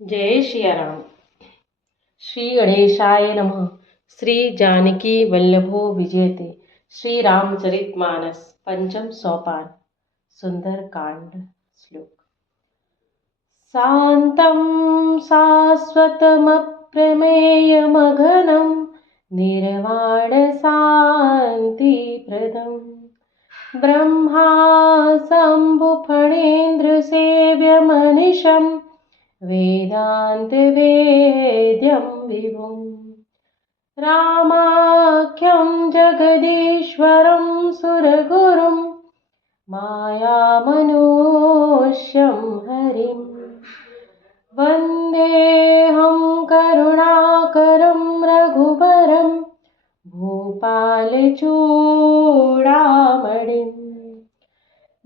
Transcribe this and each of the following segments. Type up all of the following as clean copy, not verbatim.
जय सिया राम। श्री गणेशाय नमः। श्री जानकी वल्लभो विजयते। श्री रामचरितमानस पंचम सोपान सुंदर कांड श्लोक। शांतं शाश्वतमप्रमेयमघनं निर्वाणशान्तिप्रदं ब्रह्मा शम्भुफणेन्द्रसेव्यमनिशं वेदान्तवेद्यं विभुम् रामाख्यं जगदीश्वरं सुरगुरुं मायामनुष्यं हरिम् वन्देऽहं करुणाकरं रघुवरं भूपालचूडामणिम्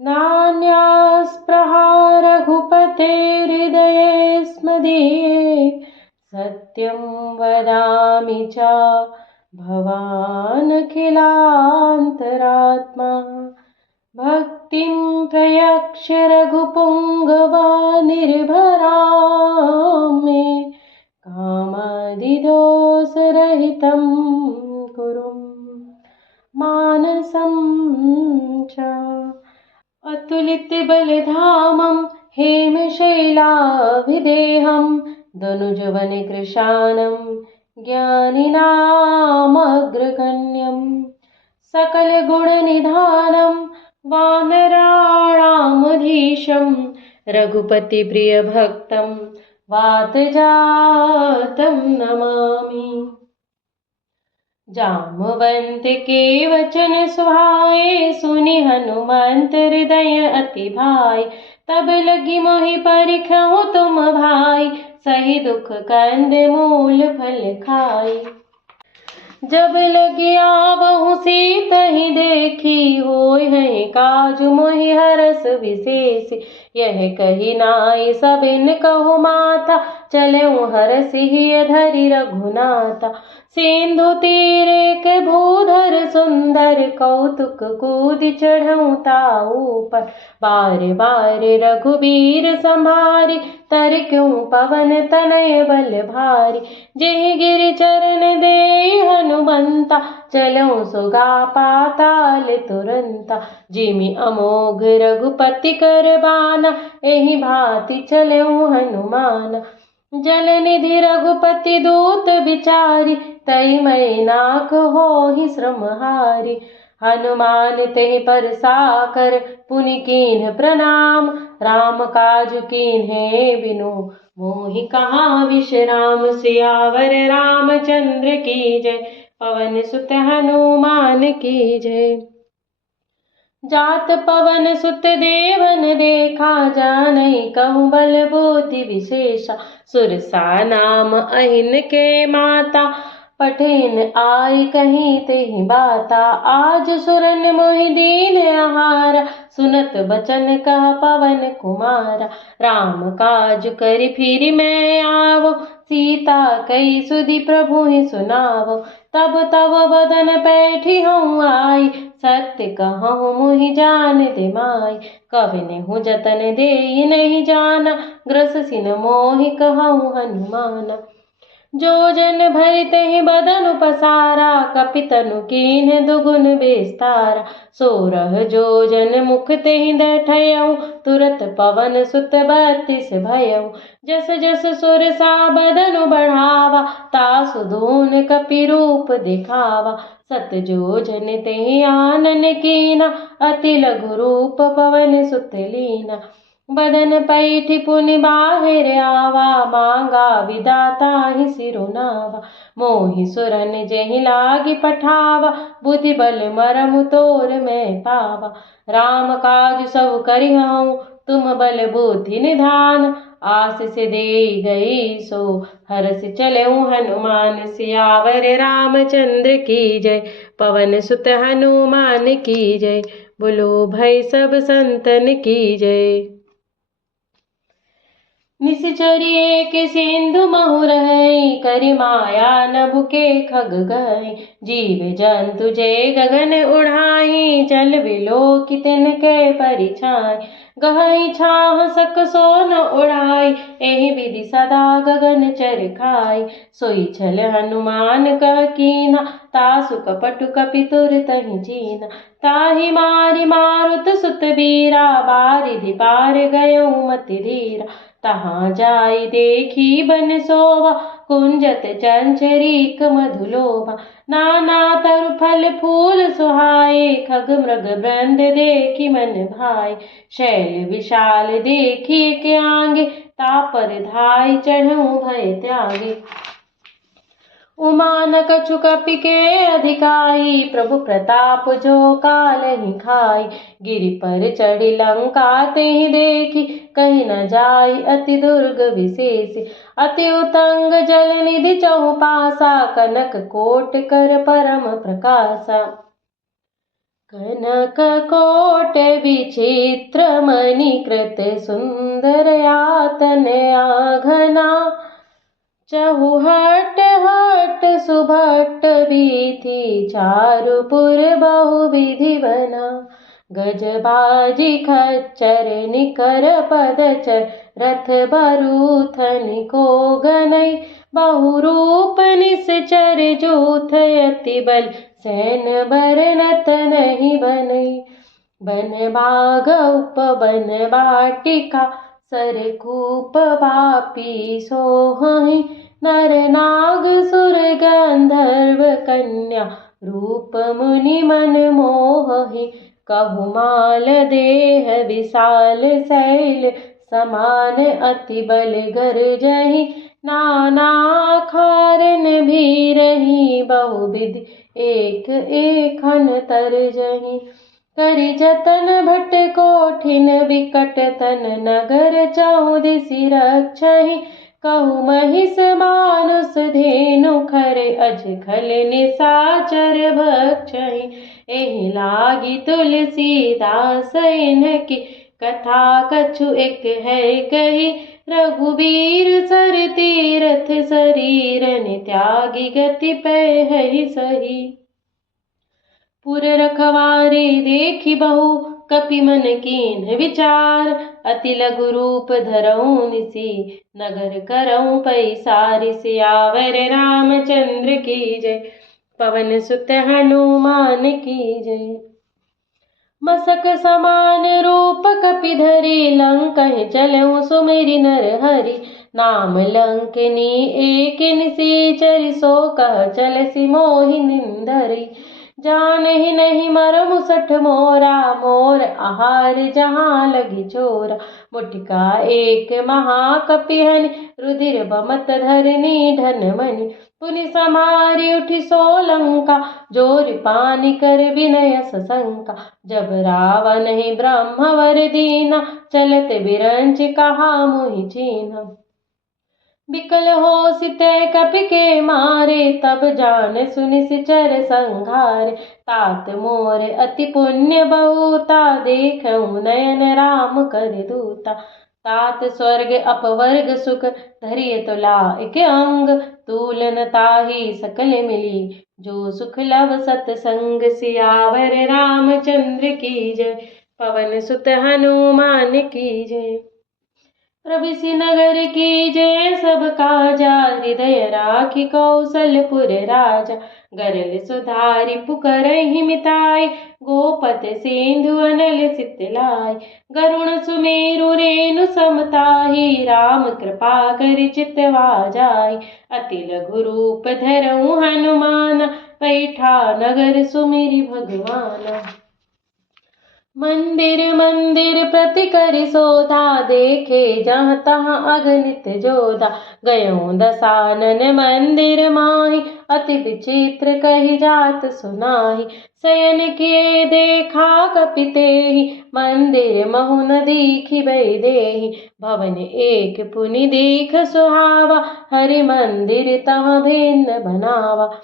नान्यास्पृहा रघुपतेर्हृदये स्मदीये सत्यं वदामि च भवानखिलान्तरात्मा भक्तिं प्रयक्ष रघुपुङ्गवानिर्भरां मे कामादिदोषरहितं कुरु मानसं च अतुलितबलधामं हेमशैलाभिदेहं दनुजवनकृशानं ज्ञानिनामग्रगण्यं सकलगुणनिधानं वानराणामधीशं रघुपतिप्रियभक्तं वातजातं नमामि जाम्बवंत के वचन सुहाए सुनि हनुमंत हृदय अति भाई तब लगी मोहि परिखहु तुम भाई सही दुख कंद मूल फल खाई जब लगी आवहु सीतहि देखी होय है काजु मोहि हरस विशेष यह कही नाई सबिन कहु माता चलऊ हरसिहिय धरि रघुनाथा सिंधु तीरे के भूधर सुंदर कौतुक कूद चढ़ऊ ताऊ पर बार बार रघुबीर संभारी तर क्यों पवन तनय बल भारी जेहि गिर चरण दे हनुमंता चलऊ सुगा पाताल तुरंता जिमि अमोघ रघुपति कर बाना एहि भांति चलऊ हनुमाना जल निधि रघुपति दूत बिचारी तई मई नाक होहि श्रमहारी हनुमान तेहि पर साकर पुनि कीन्ह प्रणाम राम काज कीन्हे बिनु मोहि कहाँ विश्राम सियावर रामचंद्र की जय पवन सुत हनुमान की जय जात पवन सुत देवन देखा जानई कहूँ बल बुद्धि विशेषा सुरसा नाम अहिन के माता पठेन आय कहीं तेहि बाता आज सुरन मोहि दीन आहारा सुनत बचन कह पवन कुमारा राम काज करि फिर मैं आवो सीता कई सुधि प्रभु ही सुनावो तब तब बदन बैठी हूँ आई सत्य कहूँ मुहि जान दे माई कवि हूँ जतन दे नहीं जाना ग्रस सिन मोहि कहूँ हनुमाना जो जन भरिते ही बदन पसारा कपितनु कीन्ह दुगुन बेस्तारा सोरह जो जन मुख ते ही बैठयऊ तुरत पवन सुत बत्तीस भयऊ जस जस सुरसा बदनु बढ़ावा तासु धून कपि रूप दिखावा सत जो जन ते ही आनन कीना अति लघु रूप पवन सुत लीना बदन पैठि पुनि बाहिर आवा मांगा विदाता ही सिरुनावा मोहि सुरन जेहि लागी पठावा बुद्धि बल मरमु तोर मैं पावा राम काज सब करिहऊँ तुम बल बुद्धि निधान आशीष दे गई सो हरष चलऊ हनुमान सियावर रामचंद्र की जय पवन सुत हनुमान की जय बोलो भाई सब संतन की जय निश्चरिए के सिंधु महु रहै करि माया नभु के खग गए जीव जंतु जे गगन उड़ाई जल बिलो कि तिनके परिछाई गहई छाह सक सो न उड़ाई, एहि विधि सदा गगन चर खाई। सोई छल हनुमान कह कीना, तासु कपटु कपि तुर तहि जीना। ताहि मारि मारुत सुत बीरा, बारिधि पार गयो मति धीरा। तहाँ जाई देखी बन सोवा, कुंजत चंचरीक मधुलोभा। नाना तरु फल फूल सुहाए, खग मृग वृंद देखी मन भाए। शैल विशाल देखी के आगे, तापर धाई चढ़ऊ भय त्यागे। उमा न कछु कपि के अधिकाई, प्रभु प्रताप जो कालहि खाई। गिरि पर चढ़ी लंका तेहि देखी, कहीं न जाई अति दुर्ग विशेष। अति उतंग जल निधि चहुपासा, कनक कोट कर परम प्रकाशा। कनक कोट विचित्र मणि कृत, सुंदर आतन आघना। चहुहट हट सुभट बीथी, चारुपुर बहु विधि बना। गजबाजी खच्चर निकर पदचर, रथ बरूथन को गनई। बहुरूप निश्चर जूथ, अति बल सैन बरनत नहीं बनई। बन बाग उपवन वाटिका, सरकूप बापी सोहहि। नर नाग सुर गंधर्व कन्या, रूप मुनि मन मोहहि। कहुमाल देह विशाल शैल, समान अति बल गरजहि। नाना खारन भीरहि, बहुविधि एक एखन तरजहि। करि जतन भट कोठिन विकट तन, नगर चहुदिसि रक्षहि। कहु महिष मानुष धेनु खरे, अजखल निशाचर भक्षहि। एहि लागी तुलसीदास इनकी, कथा कछु एक है कही। रघुबीर सर तीरथ शरीरन, त्यागी गति पै सही। पुर रखवारे देखी बहु, कपि मन कीन्ह विचार। अति लघु रूप धरऊ निसी, नगर करऊ पैसारि। सियावर रामचंद्र की जय, पवन सुत हनुमान की जय। मसक समान रूप कपि धरि, लंकहि चलऊ सुमिरि नर हरि। नाम लंकिनी एक निशाचरि, सो कह चलसि मोहि निंदरि। जानहि नहीं मरमु सठ मोरा, मोर आहार जहाँ लगी चोरा। मुटिका एक महाकपिहनि, रुधिर बमत धरनी ढन मनि। पुनि समारि उठि सोलंका, जोरि पानि कर विनय सशंका। जब रावण ब्रह्मवर दीना, चलत बिरंच कहा मुहि चीन्हा। बिकल होसि तै कपि के मारे, तब जान सुनि सिचर संघारे। तात मोर अति पुण्य बहुता, देखऊँ नयन राम कर दूता। तात स्वर्ग अपवर्ग सुख, धरिय तुलाइक अंग। तूलन ताहि सकल मिली, जो सुख लव सतसंग। सियावर रामचंद्र की जय, पवन सुत हनुमान की जय। प्रविशि नगर की जय, सब काजा। हृदय राखि कौशलपुर राजा। गरल सुधारि पुकारहि मिताई, गोपत सिंधु अनल सितलाई। गरुण सुमेरु रेणु समताहि, राम कृपा करि चितवा जाई। अति लघु रूप धरऊ हनुमाना, पैठा नगर सुमिरि भगवाना। मंदिर मंदिर प्रति करि शोधा, देखे जहाँ तहाँ अगणित जोधा। गयों दसानन मंदिर माहि, अति विचित्र कहि जात सुनाहि। शयन किए देखा कपि तेहि, मंदिर महु न दीखि देहि। भवन एक पुनि दीख सुहावा, हरि मंदिर तहाँ भिन्न बनावा।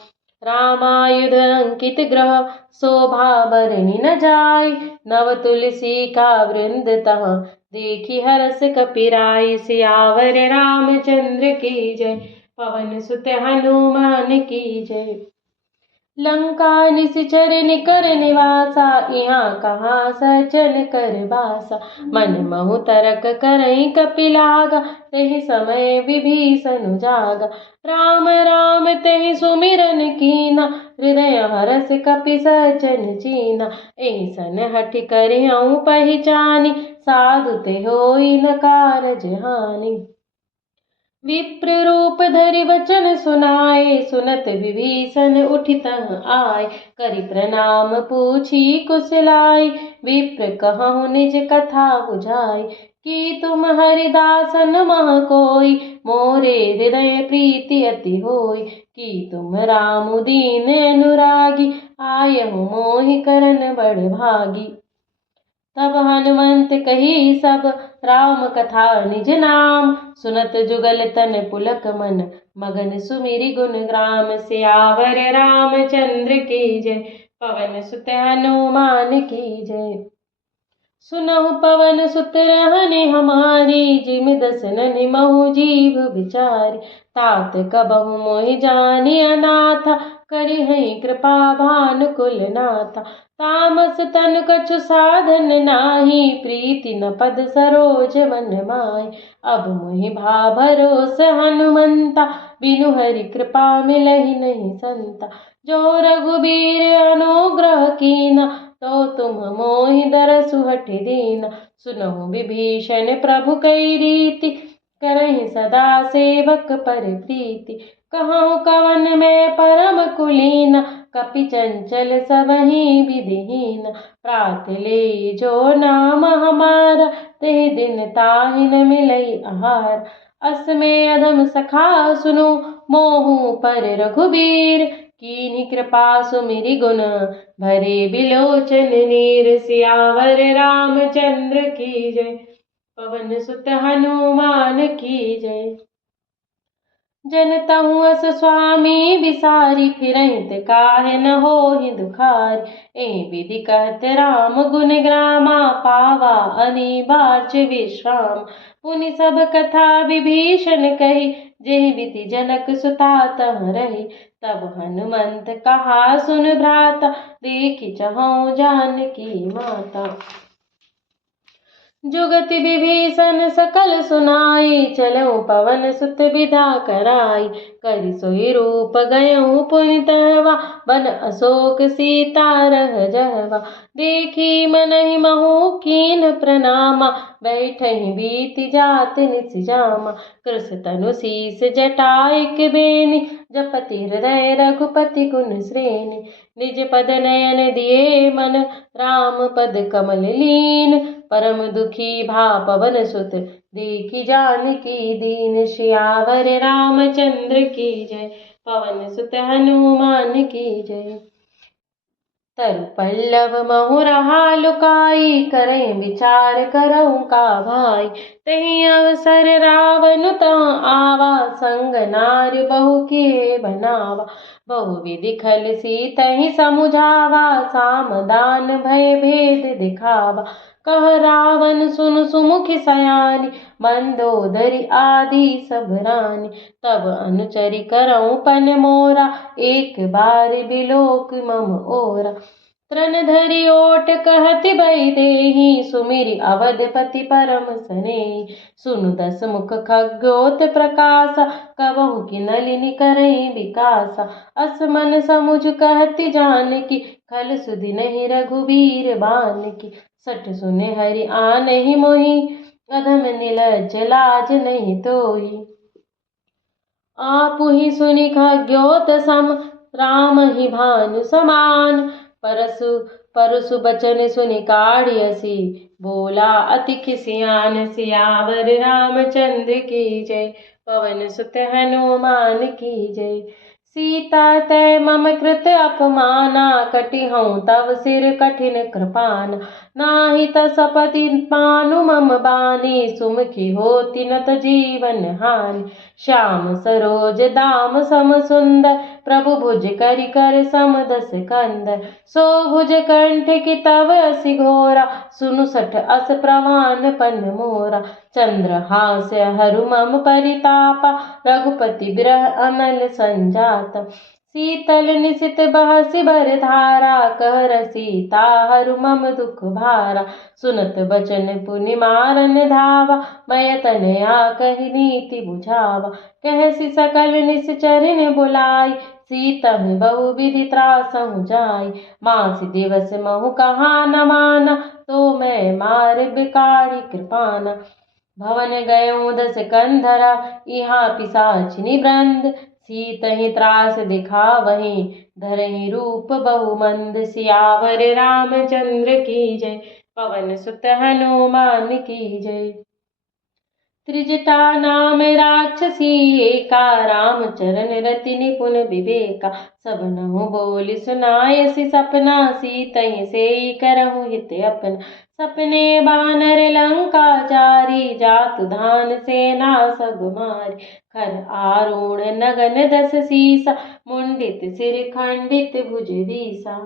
रामायुध अंकित ग्रह, शोभा बरनि न जाय। नव तुलसी का वृंद तहाँ, देखी हरस कपिराई। सियावर रामचंद्र की जय, पवन सुत हनुमान की जय। लंका निशिचर निकर निवासा, यहाँ कहाँ सज्जन कर बासा। मन महु तरक करई कपिलागा, तेहि समय विभीषण जागा। राम राम तेहि सुमिरन कीना, हृदय हरस कपि सज्जन चीना। ऐसन हठि करियऊ पहिचानी, साधु ते होई न कारज हानि। विप्र रूप धरि वचन सुनाए, सुनत विभीषण उठि तह आए। करि प्रणाम पूछी कुशलाई, विप्र कहहुँ निज कथा बुझाई। कि तुम हरिदासन मह कोई, मोरे हृदय प्रीति अति होई। कि तुम राम दीन अनुरागी, आयहु मोहि करन बड़ भागी। तब हनुमंत कही सब राम कथा निज नाम, सुनत जुगल तन पुलक मन, मगन सुमिरि गुण ग्राम। सियावर रामचंद्र की जय, पवन सुत हनुमान की जय। सुनहु पवन सुत रहने हमारी, जिमि दसन महु जीव बिचारी। तात कबहु मोहि जानि अनाथा, करिहई कृपा भानुकुल नाथा। तामस तन कछु साधन नाही, प्रीति न पद सरोज मन माही। अब मोहि भा भरोस हनुमंता, बिनु हरि कृपा मिलहि नहीं संता। जो रघुबीर अनुग्रह कीना, तो तुम मोहि दरसु हठि दीना। सुनहु विभीषण प्रभु कई रीति, करहि सदा सेवक पर प्रीति। कहूँ कवन में परम कुलीना, कपि चंचल सबहि विधिहीन। प्रात ले जो नाम हमारा, ते दिन ताहि न मिलई आहार। अस में अधम सखा सुनो, मोहु पर रघुबीर। कीन्ही कृपा सुमिरि गुण, भरे बिलोचन नीर। सियावर रामचंद्र की जय, पवन सुत हनुमान की जय। जनतहु अस स्वामी बिसारी, फिरहित काहे न होहि दुखारी। ए विधि कहत राम गुण ग्रामा, पावा अनिबार्च विश्राम। पुनि सब कथा विभीषण कही, जेहि विधि जनक सुता तह रही। तब हनुमंत कहा सुन भ्राता, देखि चहु जानकी माता। जुगति विभीषण सकल सुनाई, चलऊ पवन सुत विदा कराई। करि सोई रूप गयऊ पुनि तहवा, बन अशोक सीता रह जहवा। देखी मनहि महु कीन प्रणामा, बैठहि बीति जात निस जामा। कृस तनु शीस जटाइक बेनी, जपति हृदय रघुपति गुण श्रेणी। निज पद नयन दिए मन, राम पद कमल लीन। परम दुखी भा पवन सुत, देखी जानकी दीन। सियावर रामचंद्र की जय, पवन सुत हनुमान की जय। तरु पल्लव महु रहा लुकाई, करें विचार करऊँ का भाई। तहि अवसर रावण तहाँ आवा, संग नार बहु किए बनावा। बहु विधि खल सीतहि समुझावा, साम दान भय भेद दिखावा। कह रावण सुन सुमुखि सयानी, मंदोदरी आदि सब रानी। तब अनुचरि करऊँ पन मोरा, एक बार बिलोक मम ओरा। तृण धरि ओट कहति भई देहि, सुमिरि अवधपति परम सनेहि। सुनु दस मुख खग्योत प्रकाशा, कबहु कि नलिनी करई विकासा। अस मन समुझ कहति जानकी, खल सुधि नहीं रघुबीर बानकी। सठ सुने हरि आनहि मोहि, अधम निलज्ज लाज नहीं तोहि। आपुहि सुनि खग्योत सम, राम ही भानु समान। परसु बचन सुनि काढ़ियसि, बोला अति खिसियान। सियावर रामचंद्र की जय, पवन सुत हनुमान की जय। सीता तै मम कृत अपमाना, कटिहऊँ तव सिर कठिन कृपाना। नाही तसपति मानु मम बानी, सुमुखी होति न त जीवन हानि। श्याम सरोज दाम सम सुंदर, प्रभु भुज करि कर सम दस कंदर। सो भुज कंठ की तव असि घोरा, सुनु सठ अस प्रवान पन मोरा। चंद्रहास्य हरु मम परितापा, रघुपति बिरह अनल संजाता। शीतल निशित बहसि बर धारा, कहर सीता हरु मम दुख भारा। सुनत बचन पुनि मारन धावा, मैं तनया कहि नीति बुझावा। कहसि सकल निश्चरिन बुलाई, सीतहि बहु विधि त्रासहु जाई। मासी दिवस महु कहा न माना, तो मैं मार बिकाढ़ी कृपाना। भवन गयो दस कंधरा, यहाँ पिशाचिनी वृंद। सीतहि त्रास दिखावहि, धरहि रूप बहुमंद। सियावर रामचंद्र की जय, पवन सुत हनुमान की जय। त्रिजटा नाम राक्षसी एका, राम चरण रति निपुण विवेका। सबनहु बोली सुनायसि सपना, सीतहि सेई करहु हित अपना। सपने बानर लंका जारी, जातु धान सेना सब मारी। खर आरूढ़ नगन दस सीसा, मुंडित सिर खंडित भुज बीसा।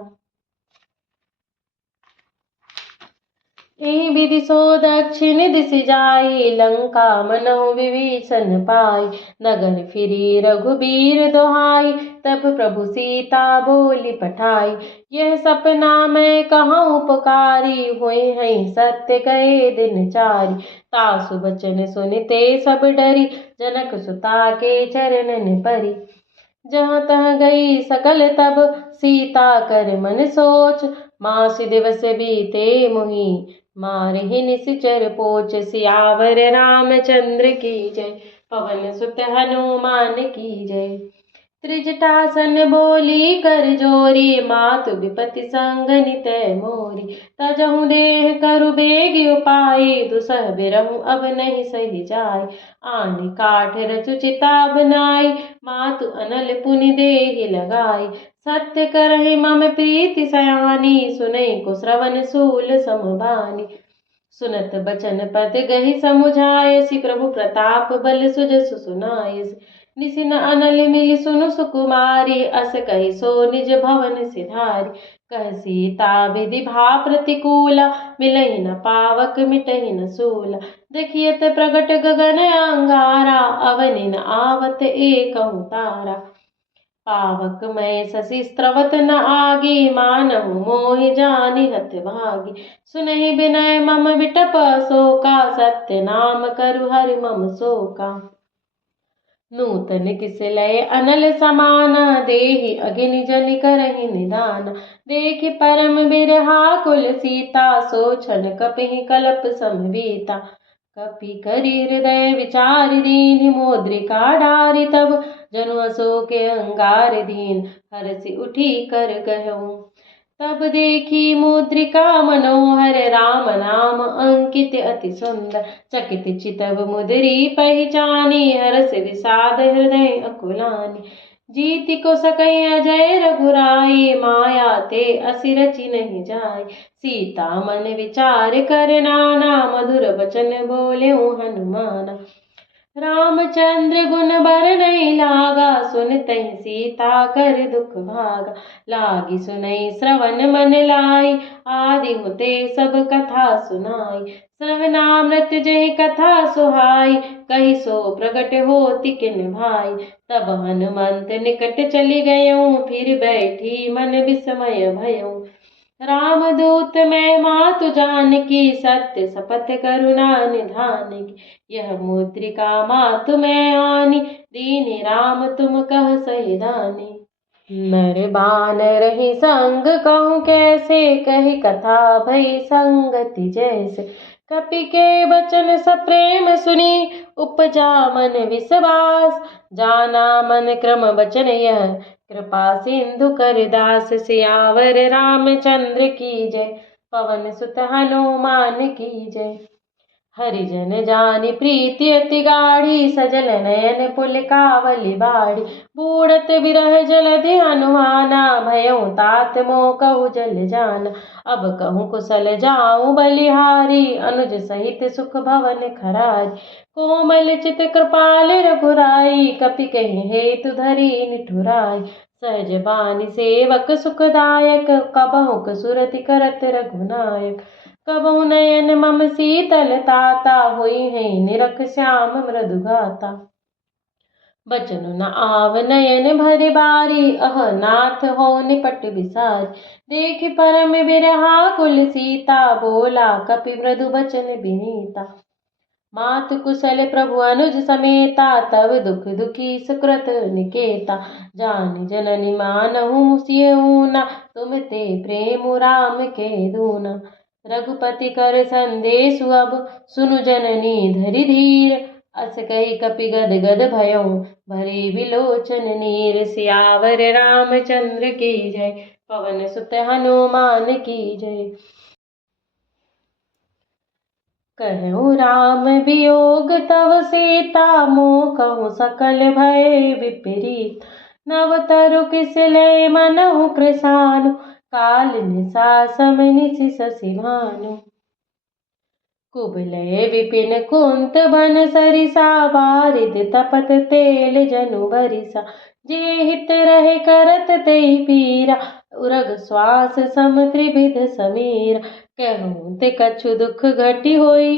एहि विधि सो दक्षिण दिश जाई, लंका मनहु विभीषण पाई। नगर फिरी रघुबीर दोहाई, तब प्रभु सीता बोली पठाई। यह सपना मैं कहूँ पुकारी, हुए हैं सत्य गए दिन चारि। तासु बचन सुनते सब डरी, जनक सुता के चरणन परी। जहाँ तहाँ गई सकल तब, सीता कर मन सोच। मासी दिवस बीते मुहि, मारहि निश्चर पोच। सियावर रामचंद्र की जय, पवन सुत हनुमान की जय। त्रिजटासन बोली कर जोरी, मातु विपति संग नित मोरी। तजहु देह करु बेग उपाय, दुसह बिरहु अब नहीं सही जाय। आन काठ रचु चिता बनाई, मातु अनल पुनि देहि लगाई। सत्य करहि मम प्रीति सयानी, सुनई को श्रवण सूल समबानी। सुनत बचन पद गहि समुझायसि, प्रभु प्रताप बल सुजसु सुनायसि। निसिन अनल मिलि सुनु सुकुमारी, अस कहि सो निज भवन सिधारी। कह सीता विधि भा प्रतिकूला, मिलहि न पावक मिटहि न सूला। देखियत प्रगट गगन अंगारा, अवनि न आवत एकहु तारा। पावक मैं शशि स्त्रवत न आगी, मानहु मोहि जानि हत भागी। सुनहि बिनय मम बिटप शोका, सत्य नाम करु हरि मम शोका। नूतन किस लय अनल समाना, देहि अग्नि जनि करहि निदान। देखि परम बिरहा कुल सीता, सो क्षण कपिहि कलप समबीता। कपि करि हृदय विचारि दीन्हि, मुद्रिका डारि तब जनु अशोक अंगार दीन। हरसि उठी कर कहऊँ, तब देखी मुद्रिका मनोहर। राम नाम अंकित अति सुंदर, चकित चितव मुद्री पहचानी। हरस विषाद हृदय अकुलानी। जीति को सकई अजय रघुराई, माया ते असि रचि नहीं जाय। सीता मन विचार कर नाना, मधुर बचन बोलेउ हनुमाना। रामचंद्र गुण बर नहीं लागा, सुनतहि सीता कर दुख भागा। लागी सुनई श्रवण मन लाई, आदि होते सब कथा सुनाई। श्रवणामृत जहि कथा सुहाई, कहि सो प्रगट होति किन भाई। तब हनुमंत निकट चली गयऊँ, फिर बैठी मन विस्मय भयऊँ। रामदूत मैं मातु जानकी, सत्य शपथ करुणा निधान की। यह मुद्रिका मातु मैं आनी, दीन राम तुम कह सही दानी। नर बानर ही संग कहूँ कैसे, कही कथा भई संगति जैसे। कपि के बचन सप्रेम सुनी, उपजा मन विश्वास। जाना मन क्रम बचन यह, कृपा सिंधु कर दास। सियावर रामचंद्र की जय, पवन सुत हनुमान की जय। हरिजन जानि प्रीति अति गाढ़ी, सजल नयन पुलकावली बाढ़ी। बूढ़त बिरह जलधि हनुमाना, भयउ तात मोह कहु जल जाना। अब कहूँ कुशल जाऊँ बलिहारी, अनुज सहित सुख भवन खरारी। कोमल चित कृपाल रघुराई, कपि कहि हेतु धरी निठुराई। सहज बानी सेवक सुखदायक, कबहुक सुरति करत रघुनायक। कबहु नयन मम शीतल ताता, हुई है निरख श्याम मृदु गाता। बचन न आव नयन भरे बारी, अह नाथ हो निपट बिसारी। देख परम बिरहा कुल सीता, बोला कपि मृदु बचन बिनीता। मात कुशल प्रभु अनुज समेता, तब दुख दुखी सुकृत निकेता। जान जननी मानहु मुसियऊना, तुम ते प्रेम राम के दूना। रघुपति कर संदेशु अब, सुनु जननी धरि धीर। अस कही कपि गद गद भयउ, भरे बिलोचन नीर। सियावर रामचंद्र की जय, पवन सुत हनुमान की जय। कहूँ राम वियोग तव सीता, मोह कहूँ सकल भय विपरीत। नव तरु किस लय मनहु कृसानु, काल निसा सम निसि शशि भानु। कुबलय विपिन कुंत बन सरिसा, बारिद तपत तेल जनु बरिसा। जे हित रहे करत तेहि पीरा, उरग श्वास सम त्रिविध समीरा। कहूँ ते कछु दुख घटी होई,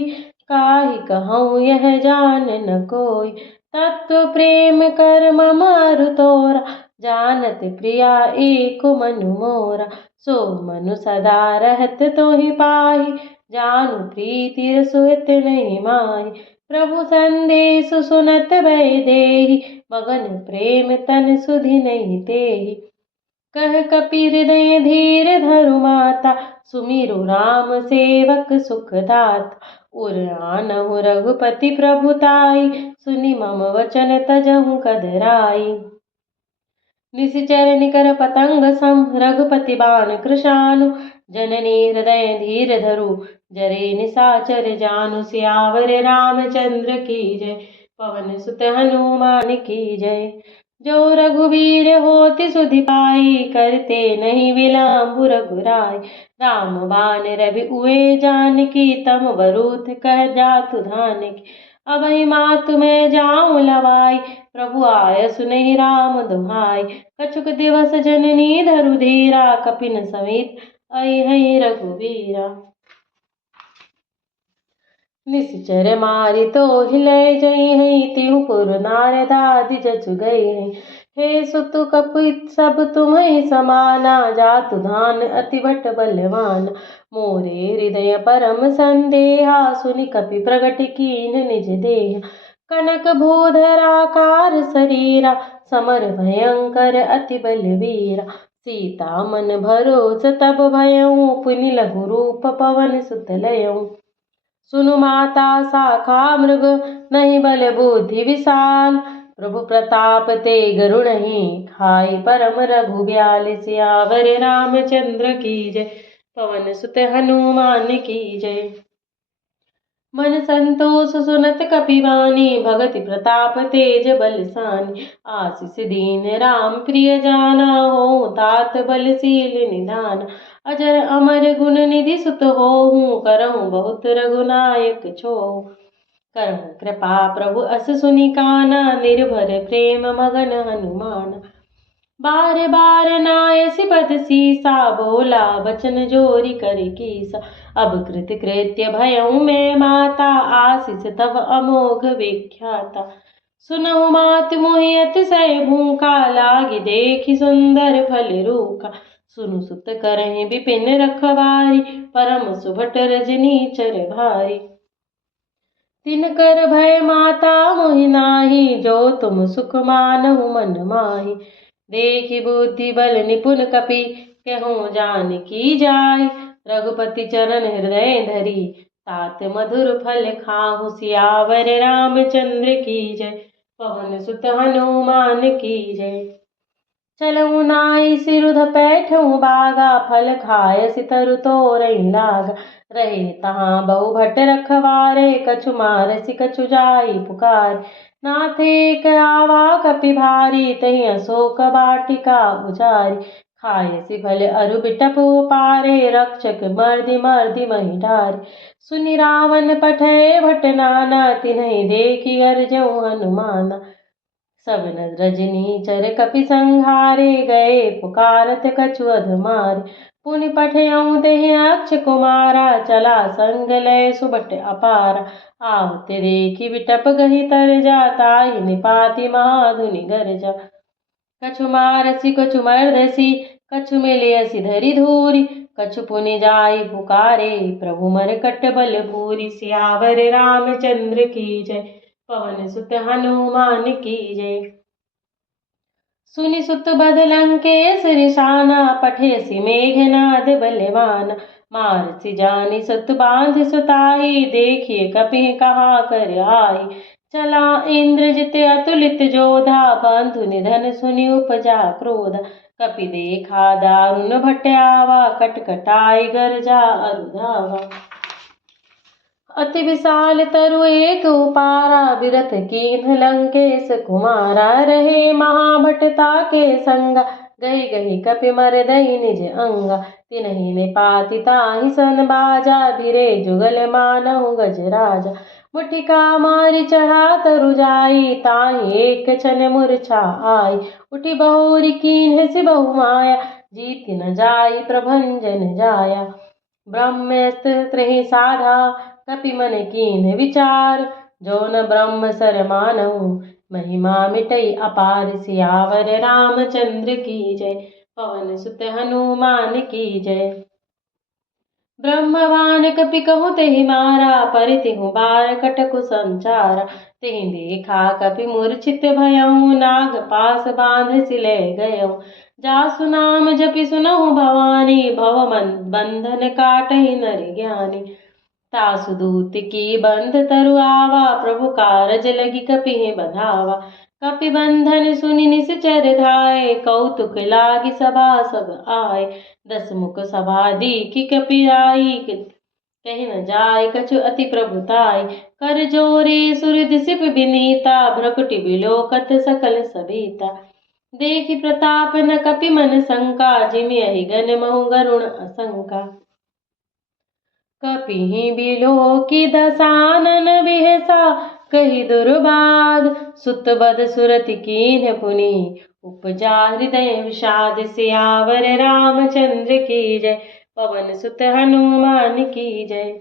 काहि कहूँ यह जान न कोई। तत्व प्रेम कर मम अरु तोरा, जानत प्रिया एको मनु मोरा। सो मनु सदा रहत तोहि पाहि, जानु प्रीति रसोत नहीं माहि। प्रभु संदेश सुनत भय देहि, मगन प्रेम तन सुधि नहीं तेहि। कह कपि हृदय धीर धरु माता, सुमिरु राम सेवक सुख दाता। उर आनहु रघुपति प्रभुताई, सुनि मम वचन तजहु कदराई। निशिचर निकर पतंग सम, रघुपति बाण कृशानु। जननी हृदय धीर धरु, जरे निशाचर जानु। सियावर रामचंद्र की जय, पवन सुत हनुमान की जय। जो रघुवीर होति सुधि पाई, करते नहीं विलम्ब रघुराई। राम बाण रवि उए जानकी, तम बरूथ कह जातु धानकी। अबहि मातु मैं जाऊं लवाई, प्रभु आय सुनहि राम दुहाई। कछुक दिवस जननी धरु धीरा, कपिन समेत अइहै रघुवीरा। निश्चर मारि तो हिले जइहै, तिहु पुर नारद आदि जचु गइहै। हे सुतु कपित सब तुम्हि समाना, जातु धान अति बट बलवान। मोरे हृदय परम संदेहा, सुनि कपि प्रगट कीन निज देहा। कनक भूधराकार शरीरा, समर भयंकर अति बलवीरा। सीता मन भरोस तब भयउ, पुनि लघु रूप पवन सुत लयउ। सुनु माता शाखा मृग, नहीं बल बुद्धि विशाल। प्रभु प्रताप ते गरुड़हि, खाई परम रघुब्याल। सियावर रामचंद्र की जय, पवन सुत हनुमान की जय। मन संतोष सुनत कपिवानी, भगति प्रताप तेज बलसानी। आशीष दीन राम प्रिय जाना, हो तात बलशील निधान। अजर अमर गुण निधि सुत होहु, करहु बहुत रघुनायक छोहु। करहु कृपा प्रभु अस सुनि काना, निर्भर प्रेम मगन हनुमान। बार बार नायसि पद सीसा, बोला बचन जोरी कर कीसा। अब कृत कृत्य भयउ मैं माता, आशीष तब अमोघ विख्याता। सुनहु मात मोहि अतिशय भूखा, लागी देखि सुंदर फल रूखा। सुनु सुत करहि विपिन रखवारी, परम सुभट रजनी चर भारी। तिनकर भय माता मोहि नाही, जो तुम सुख मानहु मन माही। देखि बुद्धि बल निपुण कपि, कहूँ जानकी जाय। रघुपति चरण हृदय धरी, तात मधुर फल खाहु। सियावर रामचंद्र की जय, पवन सुत हनुमान की जय। चलऊ नाई सिरुध पैठऊ बागा, फल खायसि तरु तोरई लागा। रहे तहाँ बहु भट रखवारे, कछु मारसि कछु जाई पुकार। नाथ एक आवा कपि भारी, तहि अशोक वाटिका उजारी। खायसि फल अरु बिटप पारे, रक्षक मर्दि मर्दि महि डारे। सुनि रावण पठय भट नाना, तिन्हि देखि गरजऊ हनुमाना। सब न रजनी चर कपि संहारे गए पुकारत कछु अधमारे पुनि पठयऊँ देहि अक्ष कुमारा चला संग लय सुबट अपारा आवते देखी विटप गही तर जा ताहि निपाति महाधुनि गरजा कछु मारसी कछु मर्दसी कछु मिलियसी धरि धूरी कछु पुनि जाई पुकारे प्रभु मरकट बल पूरी सियावर रामचंद्र की जय पवन सुत हनुमान की जय। सुनि सुत बद लंकेश रिसाना पठेसी मेघनाद बलवान मारसी जानी सत बांध सुताई देखिए कपि कहाँ कर आई चला इंद्रजित अतुलित जोधा बंधु निधन सुनि उपजा क्रोध कपि देखा दारुण भट्यावा कटकटाई गरजा अरुधावा अति विशाल तरु एक उपारा बिरथ कीन्ह लंकेश कुमारा रहे महाभटता के संगा गही गही कपि मर दई निज अंगा तिन्हि ने पाति ताहि सन बाजा भिरे जुगल मानहु गजराजा मुठिका मारि चढ़ा तरु जाई ताहि एक छन मूर्छा आई उठी बहुरी कीन्ह सि बहु माया जीत न जाई प्रभंजन जाया ब्रह्मस्त्र ही साधा कपि मन कीन्ह विचार जो न ब्रह्म सर मानहु महिमा मिटई अपार सियावर रामचंद्र की जय पवन सुत हनुमान की जय। ब्रह्मवान कपि कहु तेहि मारा परितिहु बार कटकु संचारा तेहि देखा कपि मूर्छित भयउ नाग पास बांध सिले गयउ जासु नाम जपि सुनहु भवानी भव बंधन काटहि नर ज्ञानी तासु दूत की बंध तरु आवा प्रभु कारज लगी कपिहि बधावा कपि बंधन सुनि निश्चर धाये कौतुक लागी सभा सब आए दस मुख सभा दीखि कपि आई कहि न जाय कछु अति प्रभुताई कर जोरे सुरद सिप विनीता भ्रकुटि बिलोकत सकल सबीता देखि प्रताप न कपि मन शंका जिमियहि गन महु गरुण असंका कपिहि बिलोकि दसानन बिहसा कहि दुर्बाद सुत बद सुरति कीन्ह पुनि उपजा हृदय विषाद सियावर रामचंद्र की जय पवन सुत हनुमान की जय।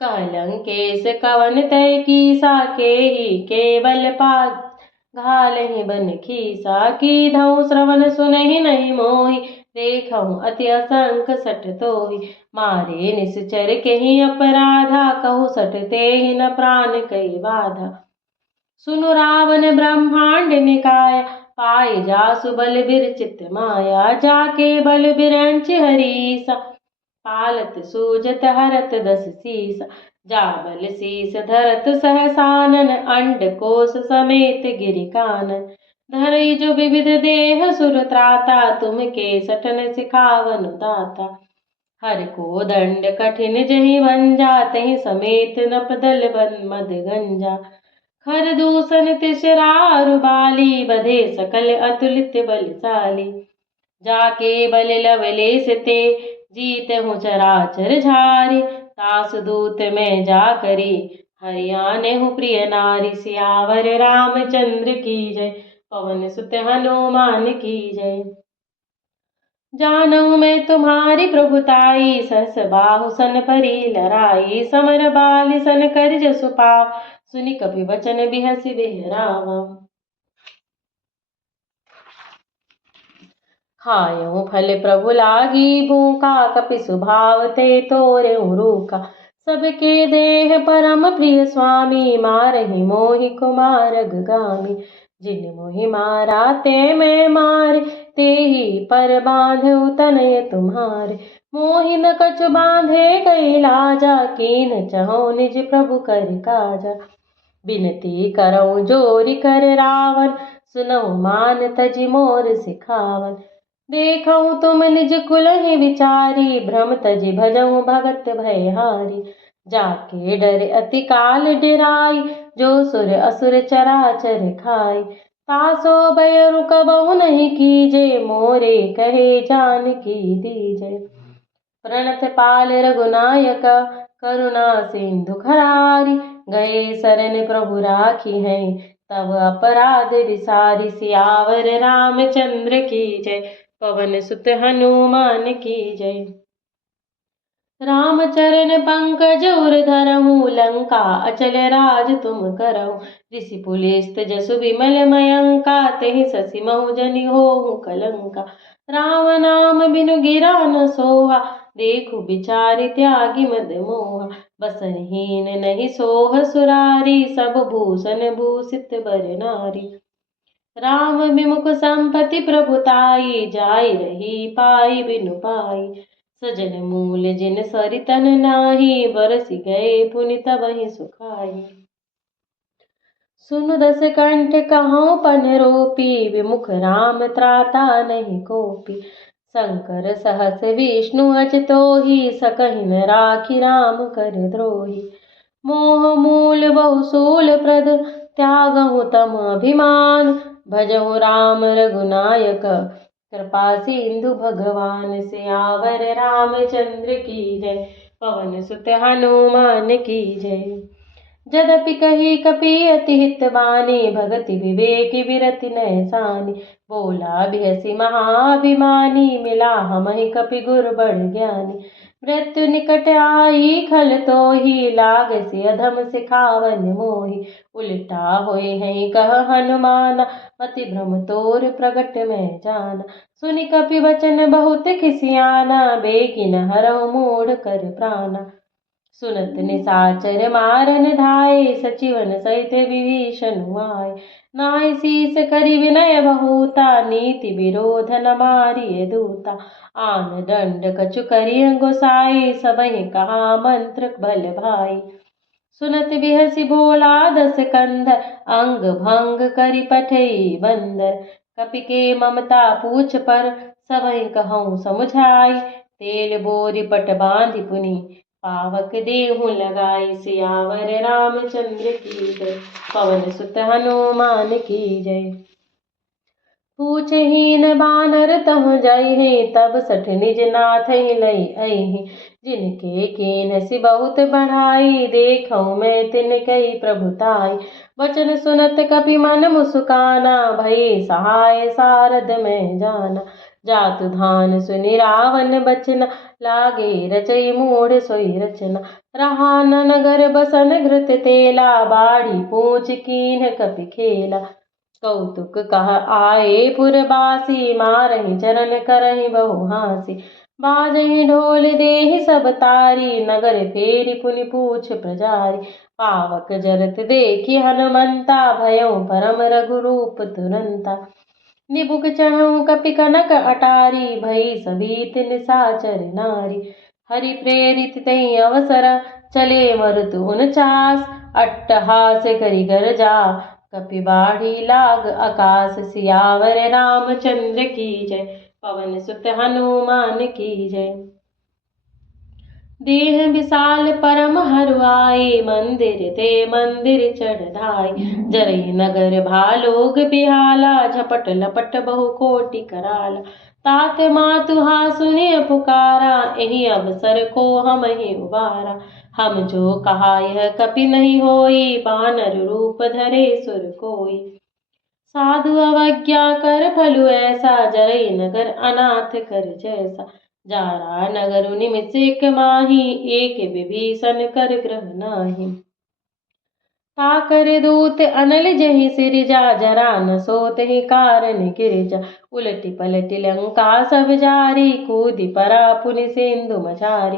कलंकेश कवन तय कीसा केहि केवल पाग घालहि बन खीसा की धऊ श्रवण सुनहि नहीं मोहि देखहु अति असंख सठ तोहि मारे निश्चर केहि अपराधा कहु सठ तेहि न प्राण कई बाधा सुनु रावण ब्रह्मांड निकाय पाए जासु बल बिरचित माया जाके बल बिरंच हरीसा पालत सूजत हरत दस सीसा जाबल शीस धरत सहसानन अंड कोश समेत गिरिकानन धरई जो विविध देह सुर त्राता तुम के सटन सिखावन दाता हर को दंड कठिन जहि भंजा तहि समेत नपदल बन मद गंजा खर दूषण तिशरारु बाली बधे सकल अतुलित बलशाली जाके बल लवलेस ते जीत हूँ चराचर झारी तास दूत में जा करी हरियाणे हूँ प्रिय नारी सियावर रामचंद्र की जय पवन सुत हनुमान की जय। जानू मैं तुम्हारी प्रभुताई सहस बाहु सन परी लराई समर बाली सन कर जसु पाव सुनि कपि वचन बिहसि बिहरावा खायो फल प्रभु लागी भूखा कपि सुभाव ते तोरे रूखा सबके देह परम प्रिय स्वामी मारहि मोहि कुमार गामी जिन मोहि मारा ते मैं मारे ते ही पर बांधु तनय तुम्हारे मोहि न कछु बांधे गई लाजा कीन चहो निज प्रभु कर काजा बिनती करऊँ जोरि कर रावण सुनहु मान तजि मोर सिखावन देखऊँ तुम निज कुलहि विचारी भ्रम तजि भजऊँ भगत भयहारी जाके डर अति काल डेराई जो सुर असुर चराचर खाई तासो भय रुकबहु नहीं कीजे मोरे कहे जान की दीजे प्रणत पाल रघुनायक करुणा सिंधु खरारी गए शरण प्रभु राखी है तब अपराध विसारी। सियावर रामचंद्र की जय, पवन सुत हनुमान की जय। राम चरण पंकज उर धरहु, लंका अचल राज तुम करहु। ऋषि पुलिस्त जसु विमल मयंका, तेहि ससि महु जनि होहु कलंका। राम नाम बिनु गिरा न सोहा, देखु बिचारि त्यागी मद मोहा। बसनहीन नहीं सोह सुरारी, सब भूषण भूषित बर नारी। राम विमुख संपत्ति प्रभुताई, जाई रही पाई बिनु पाई। सजन मूल जिन सरितन नाही, बरसि गए पुनि तबहि सुखाई। सुनु दस कंठ कहौं पन रोपी, विमुख राम त्राता नहीं कोपी। शंकर सहस विष्णु अज तोहि, सकहि न राखी राम कर द्रोही। मोह मूल बहु सूल प्रद, त्यागहु तम अभिमान। भजहु राम रघुनायक, कृपा सिंधु भगवान। सियावर रामचंद्र की जय, पवन सुत हनुमान की जय। जदपि कही कपि अति हित बानी, भगति विवेक विरति नैसानी। बोला बिहसी महाभिमानी, मिला हमहि कपि गुर बड़ ज्ञानी। मृत्यु निकट आई खल तोहि, लागसि अधम सिखावन मोहि। उल्टा होय हैं कह हनुमाना, मति भ्रम तोर प्रगट में जाना। सुनि कपि वचन बहुत खिसियाना, बेगिन हरहु मूढ़ कर प्राणा। सुनत निसाचर मारन धाये, सचिवन सहित विभीषण आए। नाहि शीस करि विनय बहुता, नीति विरोध न मारिय दूता। आन दंड कछु करिय गोसाई, सबहि कहा मंत्र भल भाई। सुनत बिहसि बोला दस कंधर, अंग भंग करि पठई बंदर। कपि के ममता पूछ पर, सबहि कहूँ समुझाई। तेल बोरि पट बांधि पुनि, पावक देहु लगाई। सियावर रामचंद्र की जय, पवन सुत हनुमान की जय। पूछहीन बानर तहु जइहि, तब सठ निज नाथ लई अइहि। जिनके कीनसि बहुत बढ़ाई, देखऊँ मैं तिनकई प्रभुताई। वचन सुनत कपि मन मुस्काना, भये सहाय सारद में जाना। जातु धान सुनि रावण बचना, लागे रचई मूढ़ सोई रचना। रहा न नगर बसन घृत तेला, बाढ़ी पूछ कीन्ह कपि खेला। कौतुक कह आए पुरबासी, मारहि चरण करहि बहु हासी। बाजहि ढोल देहि सब तारी, नगर फेरि पुनि पूछ प्रजारी। पावक जरत देखि हनुमंता, भयउ परम रघुरूप तुरंता। निबुक चढ़ऊ कपि कनक अटारी, भई सभीत निसाचर नारी। हरि प्रेरित तहि अवसर, चले मरुतु 49। अट्टहास करि गरजा, कपि बाढ़ी लाग आकाश। सियावर रामचंद्र की जय, पवन सुत हनुमान की जय। देह विशाल परम हरुआई, मंदिर ते मंदिर चढ़ धाई। जरई नगर भालोग बिहाला, झपट लपट बहु कोटि कराला। तात मातुहा सुनिय पुकारा, एहि अवसर को हमहि उबारा। हम जो कहा यह कपि नहीं होई, बानर रूप धरे सुर कोई। साधु अवज्ञा कर फलु ऐसा, जरई नगर अनाथ कर जैसा। जारा नगर निमिष एक माही, एक विभीषण कर ग्रह नाही। ताकर दूत अनल जहि सिरजा, जरा न सोतहि कारण गिरजा। उलटि पलटि लंका सब जारी, कूदि परा पुनि सिंधु मझारी।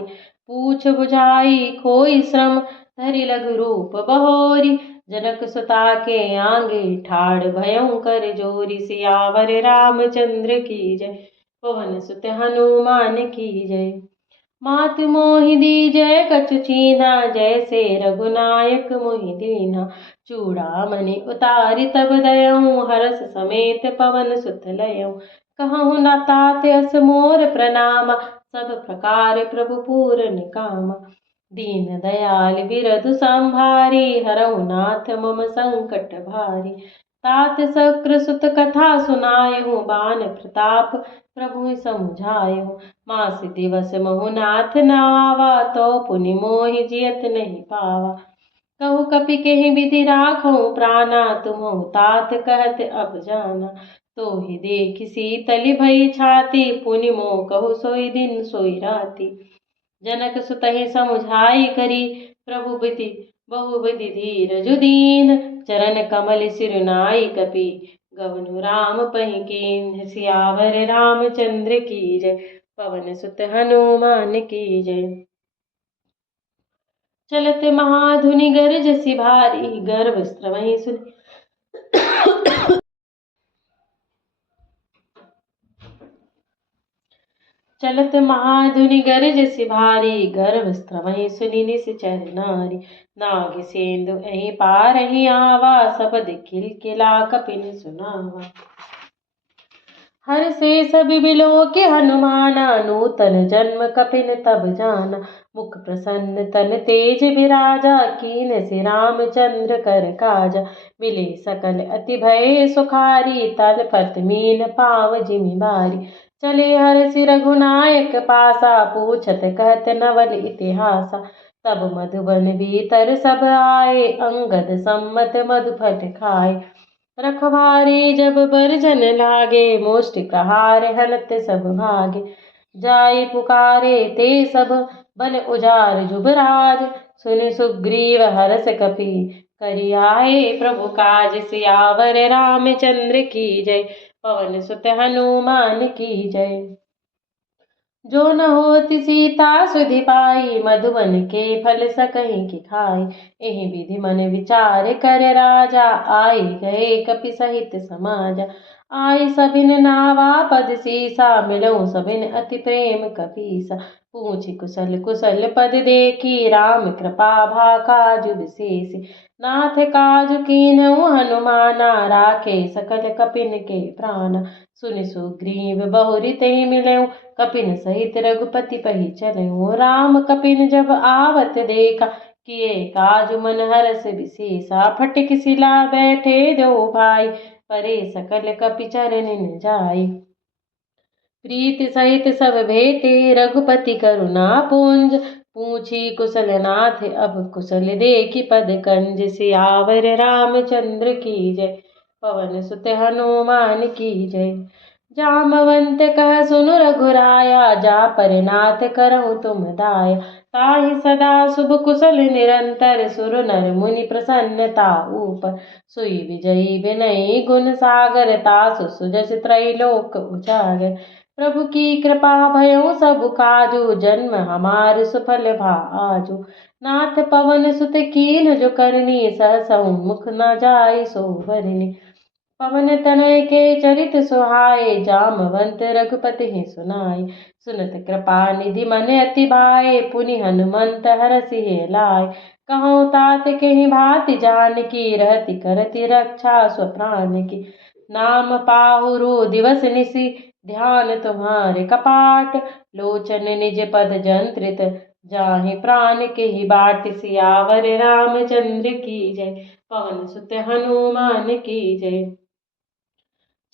पूछ बुझाई खोई श्रम, धरि लघु रूप बहोरी। जनक सुता के आंगे, ठाड़ भयउ कर जोरी। सियावर रामचंद्र की जय, पवन सुत हनुमान की जय। मातु मोहि दीजय कछु चीन्हा, जैसे रघुनायक मोहि दीन्हा। चूड़ामणि उतारि तब दयऊँ, हरस समेत पवन सुत लयऊँ। कहूँ न तात अस मोर प्रणामा, सब प्रकार प्रभु पूरन कामा। दीन दयाल बिरधु संभारी, हरहु नाथ मम संकट भारी। तात शक्र सुत कथा सुनायहु, बान प्रताप प्रभु समुझायहु। मास दिवस महु नाथ न आवा, तो पुनि मोहि जियत नहीं पावा। कहु कपि केहि विधि राखऊं प्राणा, तुमो तात कहत अब जाना। तो ही देखि शीतलि भई छाती, पुनि मोह कहु सोई दिन सोई राती। जनक सुतहि समुझाई करी, प्रभु विधि बहु विधि धीरजु दीन। चरण कमल सिर नाई कपि, गवनु राम पहि कीन्ह। सियावर रामचंद्र की जय, पवन सुत हनुमान की जय। चलत महाधुनि गरजसि भारी, गर्व स्त्रवहि सुनि चलत महाधुनि गरजसि भारी, गर्व स्त्रवहि सुनि निश्चर नारी। नाग सेंधु एहि पारहि आवा, सबद खिलखिला कपिन सुनावा। हर से सभी बिलो के हनुमाना, नूतन जन्म कपिन तब जाना। मुख प्रसन्न तन तेज विराजा, कीन से रामचंद्र कर काजा। मिले सकल अति भय सुखारी, तल पत मीन पाव जिमि बारी। चले हर्षि रघुनायक पासा, पूछत कहत नवल इतिहासा। तब मधुबन भीतर सब आए, अंगद सम्मत मधुफल खाए। रखवारे जब बरजन लागे, मुष्टि प्रहार हनत सब भागे। जाय पुकारे ते सब, बन उजार जुबराज। सुनि सुग्रीव हरष कपि, करि आए प्रभु काज। सियावर रामचंद्र की जय, पवन सुत हनुमान की जय। जो न होति सीता सुधि पाई, मधुबन के फल सकहि कि खाई। एहि विधि मन विचार कर राजा, आई गए कपि सहित समाजा। आई सबिन नावा पद सीसा, मिलऊं सबिन अति प्रेम कपीसा। पूछि कुशल कुशल पद देखी, राम कृपा भा काजु विशेषी। नाथ काजु कीन्हु हनुमाना, राखे सकल कपिन के प्राण। सुनि सुग्रीव बहुरि तेहि मिलऊं, कपिन सहित रघुपति पहि चलऊं। राम कपिन जब आवत देखा, किए काजु मन हरष विशेषा। फटिक सिला बैठे दो भाई, परे सकल कपि चरनिन जाई। प्रीति सहित सब भेटे, रघुपति करुणा पुंज। पूछी कुशल नाथ अब कुशल, देखि पद कंज। सियावर रामचंद्र की जय, पवन सुत हनुमान की जय। जामवंत कह सुनु रघुराया, जा पर नाथ करहु तुम दाया। ताहि सदा शुभ कुशल निरंतर, सुर नर मुनि प्रसन्नता ऊपर। सुई विजयी विनयी गुण सागर, तासु सुजस त्रैलोक उजागर। प्रभु की कृपा भयउ सब काजू, जन्म हमार सुफल भा आजू। नाथ पवन सुत कीन्ह जो करनी, सहसहु मुख न जाय सो बरनी। पवन तनय के चरित सुहाए, जामवंत रघुपति ही सुनाए। सुनत कृपा निधि मन अति भाए, पुनि हनुमंत हरषि लाए। कहूँ तात केहि भांति जानकी, रहति करति रक्षा स्वप्राण की। नाम पाहुरु दिवस निशि, ध्यान तुम्हारे कपाट। लोचन निज पद जंत्रित, जाहि प्राण के ही बाट। सियावर रामचंद्र की जय, पवन सुत हनुमान की जय।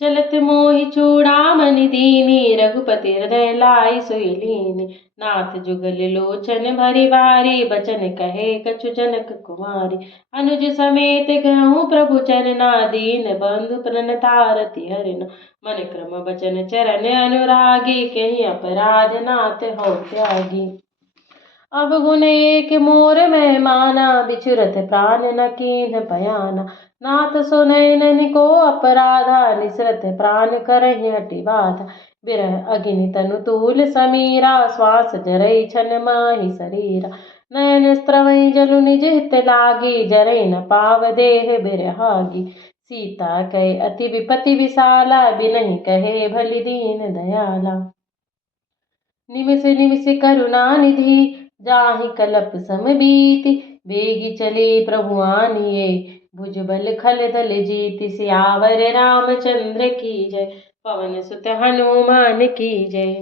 चलत मोहि चूड़ामणि दीनी, रघुपति हृदय लाई सोई लीनी। नाथ जुगल लोचन भरि भारी, बचन कहे कछु जनक कुमारी। अनुज समेत गहूँ प्रभु चरना, दीन बंधु प्रणतारति हरना। मन क्रम बचन चरण अनुरागी, कहीं अपराध नाथ हो त्यागी। अब गुण एक मोर मेहमाना, बिछुरत प्राण न कीन्ह पयाना। नाथ सुनैननि को अपराधा, निसरत प्राण करहि हठि बाधा। बिरह अग्नि तनु तूल समीरा, श्वास जरै छन माहि शरीरा। नयन स्त्रवहि जलु निज हित लागी, जरै न पाव देह बिरहागी। सीता कै अति विपति विशाला, बिनहि कहे भलि दीन दयाला। निमिष निमिष करुणा निधि, जाहि कलप सम बीति। बेगी चले प्रभु आनिए, भुजबल खल दल जीति। सियावर रामचंद्र की जय, पवन सुत हनुमान की जय।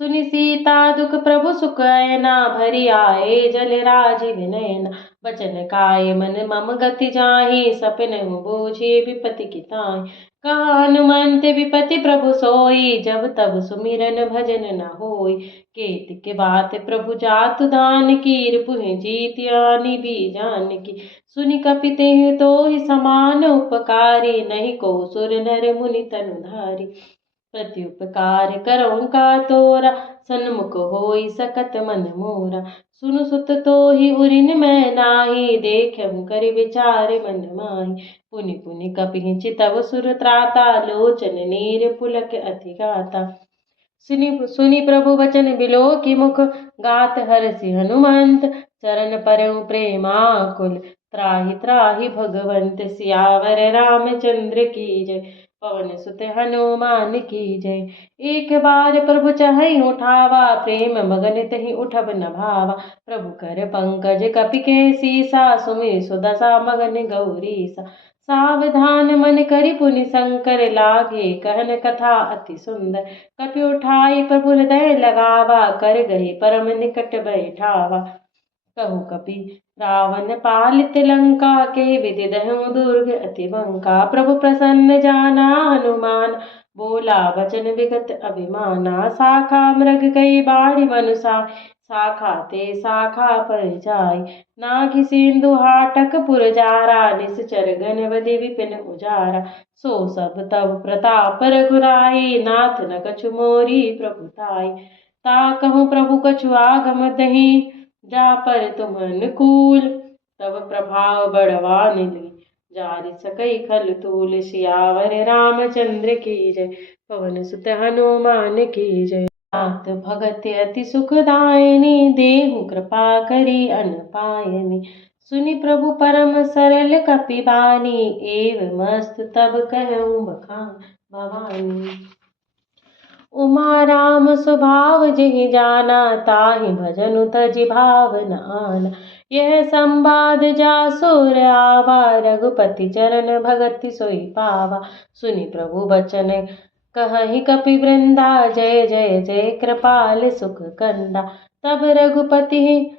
सुनि सीता दुख प्रभु सुख ऐना, भरी आए जल राजीव नयना। बचन काय मन मम गति जाहि, सपनहु बूझे विपति की ताहि। कहा हनुमंत विपति प्रभु सोई, जब तब सुमिरन भजन न होई। केत बात प्रभु जातु दान की, रिपुहि जीत आनी भी जान की। सुनि कपि तेहि तोहि समान उपकारी, नहीं को सुर नर मुनि तनुधारी। प्रति उपकार करऊँ का तोरा, सन्मुख होई सकत मन मोरा। सुनु सुत तोहि उरिन मैं नाही, देखऊँ करि विचार मन माही। पुनि पुनि कपिहि चितव सुर त्राता, लोचन नीर पुलक अति गाता। सुनि प्रभु वचन बिलोकि मुख, गात हरषि हनुमंत। चरण परऊ प्रेमाकुल, त्राहि त्राहि भगवंत। सियावर रामचंद्र की जय, पवन सुत हनुमान की जय। एक बार प्रभु चहई उठावा, प्रेम मगन तहि उठब न भावा। प्रभु कर पंकज कपि के सीसा, सुमिर सुदशा मगन गौरीसा। सावधान मन करि पुनि शंकर, लागे कहन कथा अति सुंदर। कपि उठाई प्रभु हृदय लगावा, कर गही परम निकट बैठावा। कहु कपि रावण पालित लंका, के विधि दहु दुर्ग अति बंका। प्रभु प्रसन्न जाना हनुमान, बोला वचन विगत अभिमाना। शाखा मृग कई बाढ़ि मनुषा, शाखा ते शाखा पर जाई। नाघि सिंधु हाटक पुर जारा, निश्चर गनवदि विपिन उजारा। सो सब तब प्रताप रघुराई, नाथ न कछु मोरी प्रभुताई। ता कहूँ प्रभु कछु आगम दही, जा पर तुम अनुकूल। तब प्रभाव बढ़वा निधि, जारि सकई खल तूल। सियावर रामचंद्र की जय, पवन सुत हनुमान की जय। नाथ भगत अति सुखदायिनी, देहु कृपा करी अन पायनी। सुनि प्रभु परम सरल कपि बानी, एव मस्त तब कहऊँ बखान भवानी। उमा राम स्वभाव जेहि जाना, ताहि भजनु तजि भाव न आना। यह संवाद जासुर आवा, रघुपति चरण भगति सोई पावा। सुनि प्रभु बचन कहहि कपि वृंदा, जय जय जय कृपाल सुख कंदा। तब रघुपति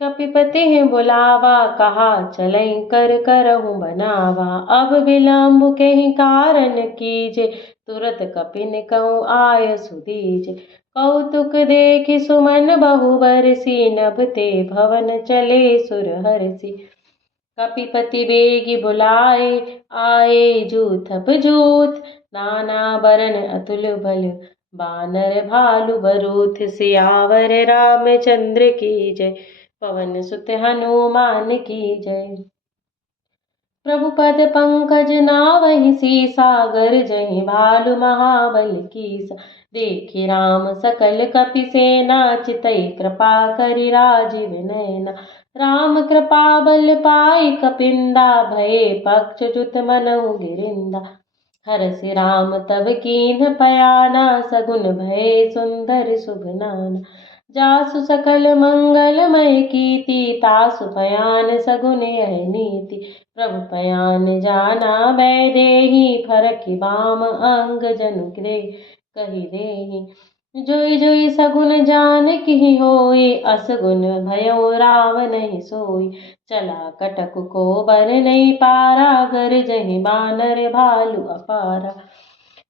कपिपति बुलावा, कहा चलई कर करहु बनावा। अब विलम्ब केहि कारण कीजे, तुरत कपिन कहूँ आय सुदीजे। कौतुक देखि सुमन बहु बरसी, नभ ते भवन चले सुर हरसी। कपिपति बेगी बुलाए, आए जूथप जूथ। नाना बरन अतुल बल, बानर भालु बरूथ। सियावर रामचंद्र की जय, पवन सुत हनुमान की जय। प्रभु पद पंकज नावहि सीसा, गरजहि भालु महाबल कीसा। देखि राम सकल कपि सेना, चितई कृपा करि राजीव नयना। राम कृपा बल पाई कपिंदा, भये पक्ष जुत मनहु गिरिंदा। हरषि राम तब कीन्ह पयाना, सगुन भये सुंदर शुभ नाना। जासु सकल मंगलमय कीर्ति, तासु पयान सगुन यह नीति। प्रभु पयान जाना वैदेही, फरकि बाम अंग जनु ग्रे कहि देहि। जोई जोई सगुन जानकी होई, असगुन भयो रावण सोई। चला कटक को बर नहीं पारा, गरजहि बानर भालु अपारा।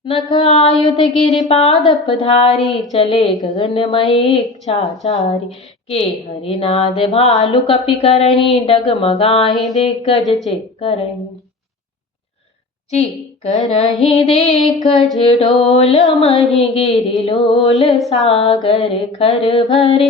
नख आयुध गिरिपादप धारी, चले गगनमय इच्छाचारी। के हरिनाद भालु कपि करहीं, डगमगाहि दिग्गज चिक्करहीं। चिक्करहीं दिग्गज डोल महि, गिरिलोल सागर खर भरे।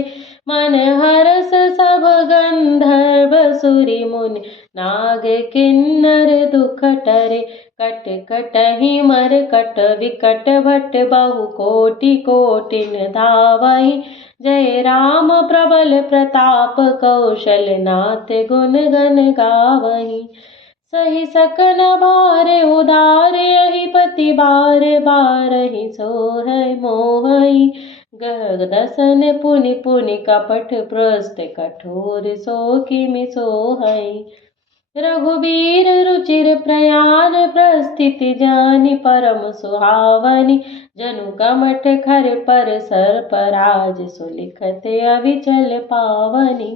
मन हरस सब गंधर्व सुरि मुनि, नाग किन्नर दुख टरे। कट कटहि मरकट विकट भट, बहु कोटि कोटिन धावहि। जय राम प्रबल प्रताप, कौशल नाथ गुण गण गावहि। सही सकन भार उदार, यहि पति बार बारहि सोहै मोहै। गह दसन पुनि पुनि कपट, प्रस्थ कठोर सो किमि सोहै। रघुबीर रुचिर प्रयाण प्रस्थिति जानि परम सुहावनी। जनु कमठ खर पर सर्पराज सुलिखत अविचल पावनी।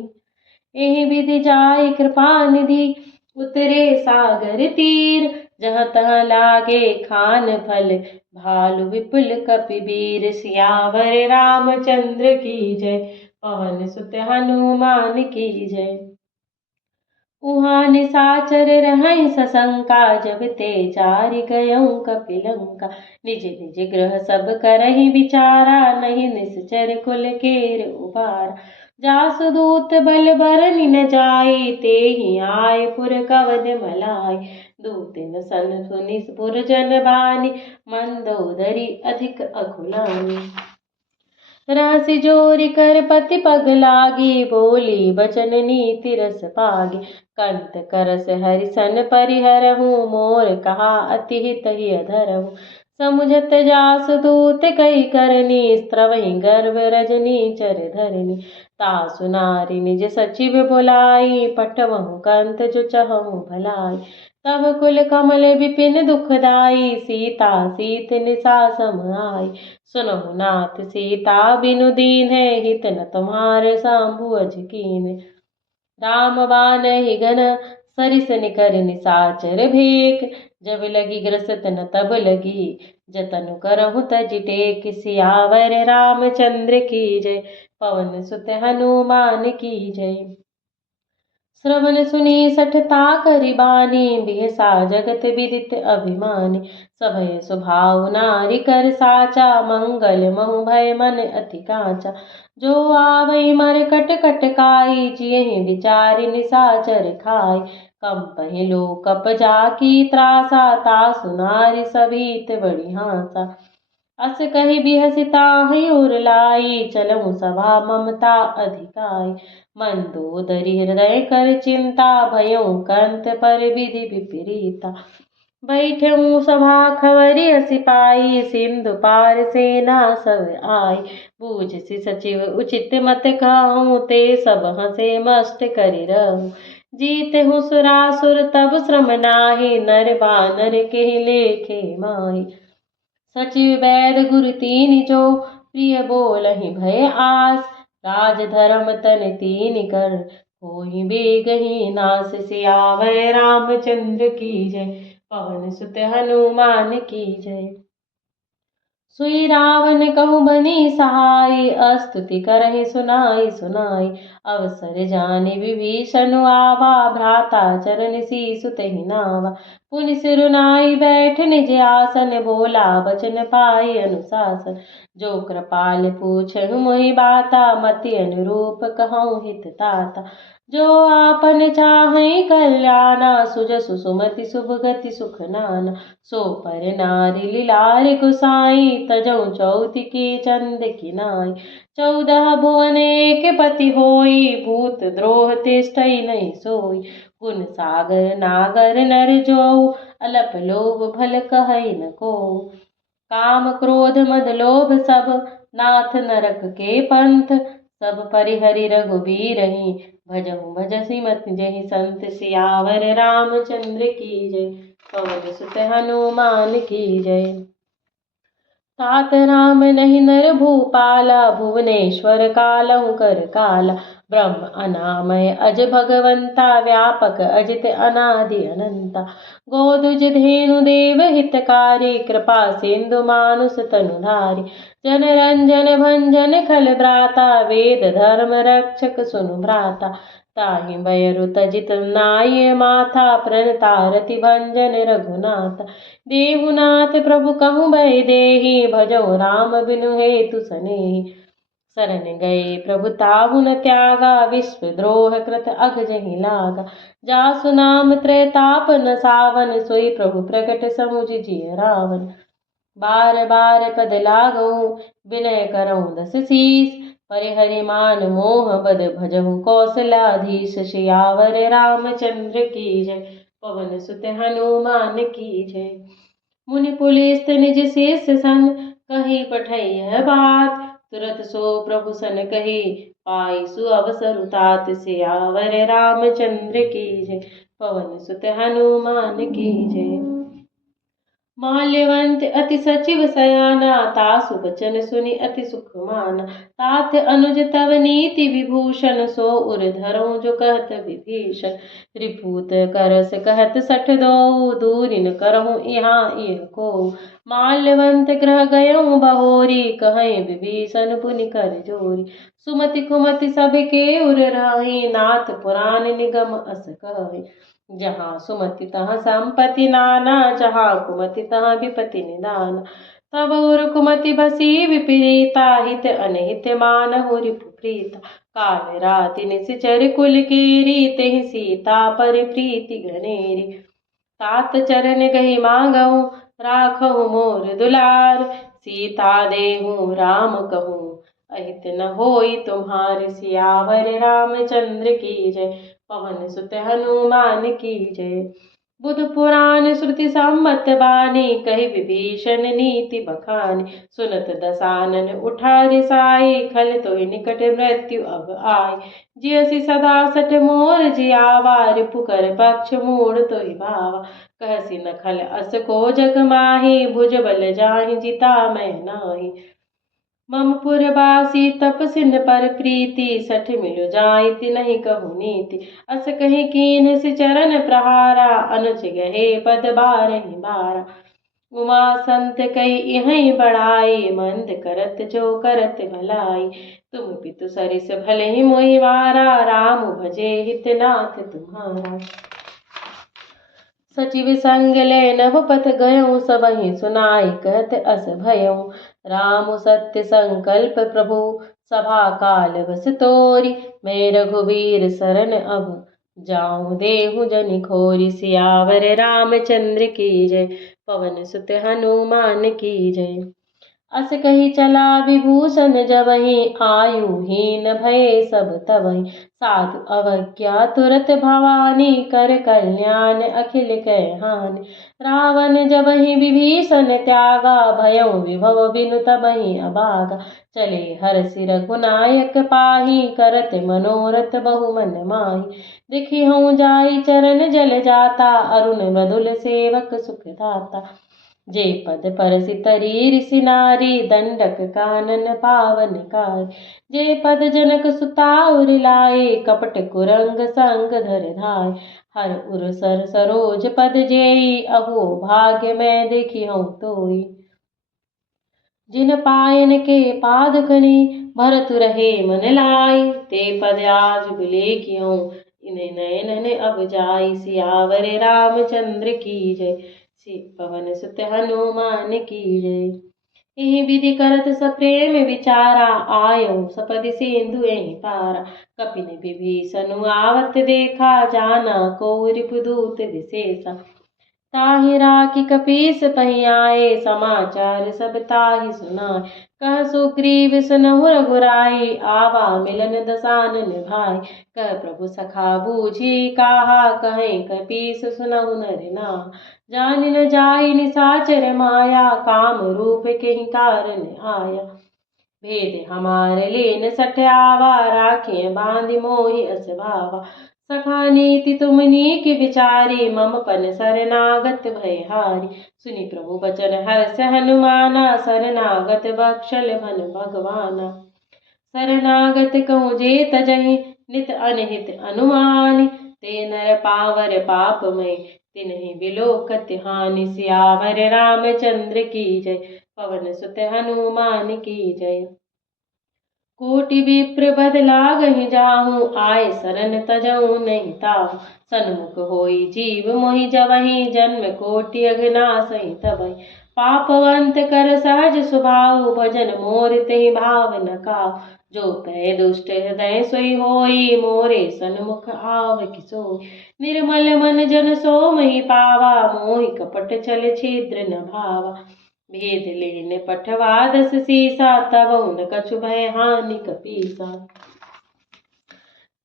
एहि विधि जाय कृपा निधि उतरे सागर तीर। जहाँ तहाँ लागे खान फल भालु विपुल कपिवीर। सियावर रामचंद्र की जय, पवन सुत हनुमान की जय। उहाँ निसाचर रहै सशंका, जब ते जारि गयौ कपिलंका। निज निज गृह सब करहि विचारा, नहीं निश्चर कुल केर उबारा। जासु दूत बल बरनि न जाई, तेहि आए पुर कवच मलाइ। दूतिन सन सुनि पुर जन बानी, मंदोदरी अधिक अकुलानी। राशि जोरी कर पति पग लागी, बोली बचन नीति रस पागी। कंत करस हरिसन परिहरहु, मोर कहा अति हित ही अधरहु। समुझत जास दूत कई करनी, स्त्रवहि गर्भ रजनी चर धरनी। तासु नारी निज सचिव बुलाई, पटवहु कंत जो चहु भलाई। तब कुल कमल विपिन दुखदाई, सीता सीत निसा सम आई। सुनहु नाथ सीता बिनु दीन्ह, हित न तुम्हारे सांभु अज कीन्ह। राम बानहि घन सरिस निकर निसाचर भेक। जब लगी ग्रसत न तब लगी, जतन करहु तज टेक। सियावर रामचंद्र की जय, पवन सुत हनुमान की जय। श्रवण सुनी सठता करि बानी, बिहसा जगत विदित अभिमानी। सभय स्वभाव नारी कर साचा, मंगल महु भय मन अति कांचा। जो आवै मरकट कटकाई, जियहि विचारि निसाचर खाई। कंपहि लोकप जाकी त्रासा, तासु नारी सभीत बड़ी हासा। अस कहि बिहसिताहि उर लाई, चलहु सभा ममता अधिकाई। मंदोदरी हृदय कर चिंता, भयउ कंत पर विधि विपरीता। बैठऊ सभा खबरि असि पाई, सिंधु पार सेना सब आई। बूझसि सचिव उचित मत कहूँ, ते सब हंसे मस्त करि रहूँ। जीतहु सुरासुर तब श्रम नाहि, नर बानर केहि लेखे माहि। सचिव वैद गुरु तीन जो, प्रिय बोलहि भय आस। राज धर्म तन तीन कर, होहि बेगहि नास। सियावर रामचंद्र की जय, पवन सुत हनुमान की जय। सुई रावण कहु बनी सहाय, स्तुति करहि सुनाई सुनाई। अवसर जानि विभीषण आवा, भ्राता चरण सीसु तेहि नावा। पुनि सिर नाई बैठ निज आसन, बोला बचन पाई अनुशासन। जो कृपाल पूछहु मोहि बाता, मति अनुरूप कहूँ हित ताता। जो आपन चाहै कल्याणा, सुजसु सुमति शुभ गति सुख नाना। सो पर नारी लीलार गुसाई, तजौ चौति की चंद की नाई। 14 भुवन एक पति होई, भूत द्रोह तिष्ठइ नहीं सोई। गुण सागर नागर नर जोऊ, अलप लोभ भल कहै न कोऊ। काम क्रोध मद लोभ सब, नाथ नरक के पंथ। सब परिहरि रघुबीरहि, भजहु भजसि मत जहि संत। सियावर रामचंद्र की जय, पवन सुत हनुमान की जय। तात राम नहीं नर भूपाला, भुवनेश्वर कालहु कर काला। ब्रह्म अनामय अज भगवंता, व्यापक अजित अनादि अनंता। गोदुज धेनु देव हितकारी, कृपा सिंधु मानुष तनुधारी। जन रंजन भंजन खल भ्राता, वेद धर्म रक्षक सुनु भ्राता। ताहि बयरु तजित नाय माथा, प्रणतारति भंजन रघुनाथ। देहुनाथ प्रभु कहूँ भय देहि, भजऊ राम बिनु हेतु सनेहि। शरण गए प्रभु ताहु न त्यागा, विश्व द्रोह कृत अघ जहि लागा। जासु नाम त्रैताप न सावन, सोई प्रभु प्रकट समुझ जिय रावण। बार बार पद लागऊ, विनय करऊँ दस शीस। परिहरि मान मोह बद, भजहु कौशलाधीश। सियावर रामचंद्र की जय, पवन सुत हनुमान की जय। मुनि पुलिस निज शीस संग, कही पठैय बात। तुरत सो प्रभु सन कही, पाई सु अवसर तात। सियावर रामचंद्र की जय, पवन सुत हनुमान की जय। माल्यवंत अति सचिव सयाना, तासु बचन सुनि अति सुख माना। तात अनुज तव नीति विभूषण, सो उर धरऊं जो कहत विभीषण। रिपूत करस कहत सठ दो, दूरि न करहूँ यहाँ इह को। माल्यवंत ग्रह गयऊं बहोरी, कहें विभीषण पुनि कर जोरी। सुमति कुमति सब के उर राही, नाथ पुराण निगम अस कहे। जहाँ सुमति तहाँ संपत्ति नाना, जहाँ कुमति तहाँ विपत्ति निदान। तब उर कुमति बसी विपरीता, हित अनहित मानहु रिपु प्रीता। काल राति निश्चर कुल केरी, तेहि सीता पर प्रीति घनेरी। तात चरण गहि मांगहु, राखहु मोर दुलार। सीता देहु राम कहूँ, अहित न होई तुम्हार। सियावर रामचंद्र की जय। पवन सुत हनुमान की जय। बुध पुराण श्रुति सम्मत बानी, कहि विभीषण नीति बखानी। सुनत दसानन उठा रिसाई, खल तोहि निकट मृत्यु अब आय। जियसि सदा सठ मोर जियावा, रिपु कर पक्ष मूढ़ तोहि भावा। कहसि न खल अस को जग माही, भुज बल जाहि जिता मैं नाही। मम पुरबासी तपसिन पर प्रीति, सठ मिलु जाई तिनहि कहु नीति। अस कहि कीन्ह सि चरण प्रहारा, अनुज गहे पद बारहि बारा। उमा संत कहि इहि बड़ाई, मंद करत जो करत भलाई। तुम पितु सरिस भले मोहि मारा, राम भजे हित नाथ तुम्हारा। सचिव संग ले नभ पथ गयऊं, सबहि सुनाई कहत अस भयऊं। राम सत्य संकल्प प्रभु, सभा काल बस तोरी। मैं रघुवीर शरण अब, जाऊं देहु जनि खोरी। सियावर रामचंद्र की जय। पवन सुत हनुमान की जय। अस कही चला विभूषण जबहि, आयुहीन भये सब तबहि। साधु अवज्ञा तुरत भवानी, कर कल्याण अखिल कह हानि। रावण जबहि विभीषण त्यागा, भयउ विभव बिनु तबहि अभागा। चले हरषि रघुनायक पाहि, करत मनोरथ बहु मन माहि। देखिहउँ जाई चरण जल जाता, अरुण मृदुल सेवक सुख दाता। जे पद परसि तरी ऋषि नारी, दंडक कानन पावन कार। जे पद जनक सुता उर लाए, कपट कुरंग संग धर धाय। हर उर सर सरोज पद जेई, अहो भाग्य मैं देखिहउँ तोई। जिन पायन के पाद खनी, भरत रहे मन लाई। ते पद आज बिलेखिहउँ, इन्हें नयन अब जाई। सियावर रामचंद्र की जय। पवन सुत हनुमान की जय। एहि विधि करत सप्रेम विचारा, आयऊ सपदि सिंधु एहि पारा। कपिन विभीषण आवत देखा, जाना को रिपुदूत विशेषा। ताहि राखी कपीस पहि आए, समाचार सब ताहि सुनाए। कह सुग्रीव सुनहु रघुराई, आवा मिलन दसानन भाई। कह प्रभु सखा बूझी काहा, कहें कपीस सुनहु नर नाहा। जानि न जाई निसाचर माया, काम रूप केहि कारण आया। भेद हमार लेन सठ आवा, राखिए बांधि मोहि अस भावा। सखा नीति तुम नीक विचारी, मम पन शरणागत भयहारी। सुनि प्रभु बचन हर्ष हनुमाना, शरणागत बख्शल मन भगवाना। शरणागत कहूँ जे तजहि, नित अनहित अनुमानि। ते नर पावर पापमय, तिन्हि बिलोकत हानि। सियावर रामचंद्र की जय। पवन सुत हनुमान की जय। कोटि विप्र बद लागहि जाहूँ, आए शरण तजऊँ नहीं ताहू। सन्मुख होई जीव मोहि जबहि, जन्म कोटि अघनासहि तबहि। पापवंत कर सहज स्वभाव, भजन मोर तेहि भाव न काहू। जो पै दुष्ट हृदय सोई होई, मोरे सन्मुख आवहि सोई। निर्मल मन जन सो महि पावा, मोहि कपट छल छिद्र न भावा। भेद लेन पठवा दस सीसा, तबहु न कछु भय हानि कपीसा।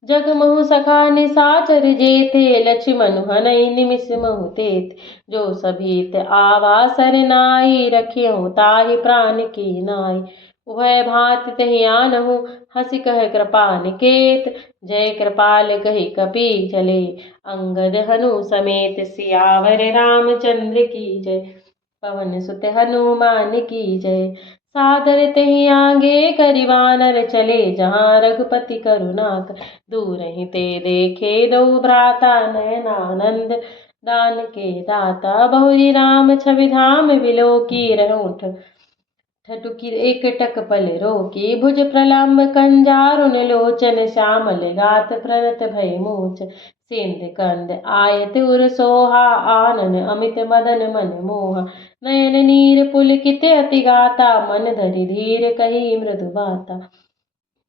जग महु सखा निसाचर जेते, लक्ष्मण हनई निमिष महु तेते। जो सभीत आवा सरनाई, रखियहु ताहि प्राण की नाई। उभय भांति तहि आनहु हंसी कह कृपा निकेत। जय कृपाल कही कपि चले अंगद हनु समेत। सियावर रामचंद्र की जय, पवन सुत हनुमान की जय। सादर तहि आगे करि वानर चले, जहाँ रघुपति करुणा कर दूर ही ते देखे। दो भ्राता नयनानंद दान के दाता, बहुरी राम छवि धाम बिलो की रहूठ। ठटुकी एक टक पल रोकी, भुज प्रलम्ब कंजारुन लोचन। श्यामल गात प्रणत भय मूच, सेंध कंद आयत उर सोहा। आनन अमित मदन मन मोहा, नयन नीर पुलकित अति गाता। मन धरि धीर कही मृदु बाता,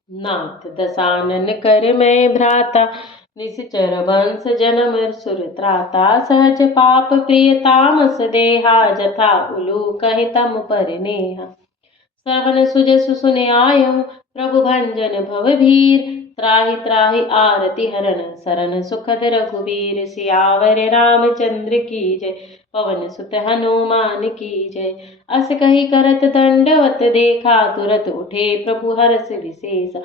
नाथ दसानन कर मैं भ्राता। निश्चर वंश जन्म सुर त्राता, सहज पाप प्रिय तामस देहा। जथा उलू कहि तम पर नेहा, श्रवण सुजसु सुने आयहु। प्रभु भंजन भवभीर, त्राहि त्राहि आरति हरन। सरन सुखद रघुबीर, सियावर रामचंद्र की जय, पवन सुत हनुमान की जय। अस कही करत दंडवत देखा, तुरत उठे प्रभु हर्ष विशेषा।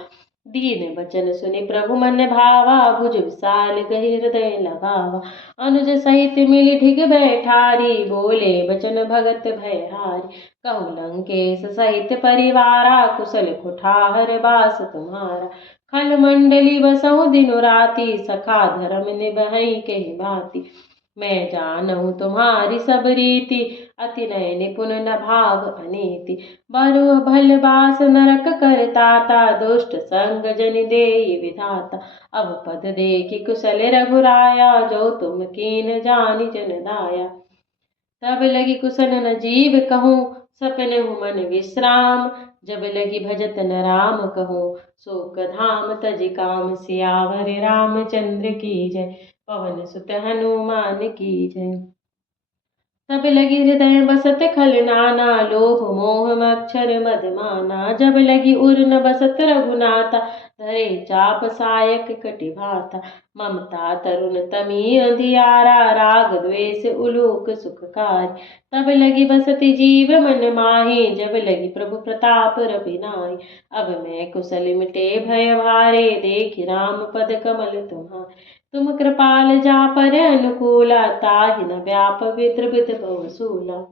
दीन बचन सुनि प्रभु मन भावा, भुज विशाल गहि हृदय लगावा। अनुज सहित मिलि ढिग बैठारी, बोले बचन भगत भयहारी। कहु लंकेश सहित परिवारा, कुशल कुठार बास तुम्हारा। खल मंडली बसहु दिनु राति, सखा धर्म निबहै कहि बाती। मैं जानहु तुम्हारी सब रीति, अति नय निपुण न भाव अनीति। बरु भल बास नरक करताता, दुष्ट संग जनि देई विधाता। अब पद देखि कुशल रघुराया, जो तुम कीन जानि जन दाया। तब लगी कुशल न जीव कहूँ, सपनहु मन विश्राम। जब लगी भजत न राम कहूँ, शोक धाम तज काम। सियावर रामचंद्र की जय, पवन सुत हनुमान की जय। तब लगी हृदय बसत खल नाना, लोभ मोह मच्छर मद माना। जब लगी उर न बसत रघुनाथा, धरे चाप सायक कटि भाता। ममता तरुण तमी अंधियारा, राग द्वेष उलूक सुखकारी। तब लगी बसति जीव मन माही, जब लगी प्रभु प्रताप रविनाई। अब मैं कुशल मिटे भय भारे, देखि राम पद कमल तुम्हारे। तुम कृपाल जा पर अनुकूला, ताहि न व्याप विद्रविद बहुसूला।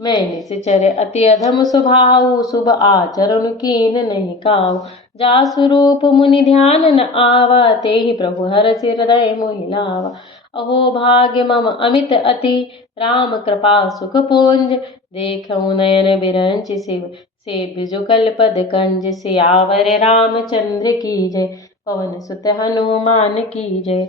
मैं निश्चर अति अधम स्वभाव, शुभ आचरण कीन नहीं काऊ। जासु रूप मुनि ध्यान न आवा, तेहि प्रभु हरष हृदय मोहि लावा। अहो भाग्य मम अमित अति, राम कृपा सुख पुंज। देखऊँ नयन बिरंच शिव, सेव्य जुगल पद कंज। सियावर रामचंद्र की जय, पवन सुत हनुमान की जय।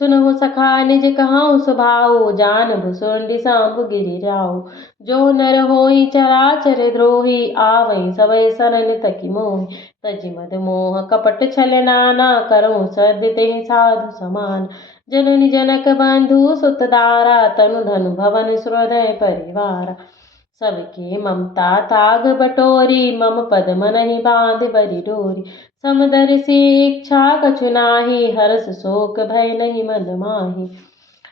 सुनहु सखा निज कहाऊँ स्वभाव, जान भुसुंडी सांब गिरि जाऊ। जो नर होई चराचर द्रोही, आवै सबय सरन तकि मोहि। तजि मद मोह कपट छल नाना, करऊँ सद्य तेहि साधु समान। जननी जनक बंधु सुत दारा, तनु धनु भवन हृदय परिवारा। सबके ममता ताग बटोरी, मम पद मनहि बांध बरि डोरी। समदर्शी इच्छा कछु नाही, हर्ष शोक भय नहीं मन माही।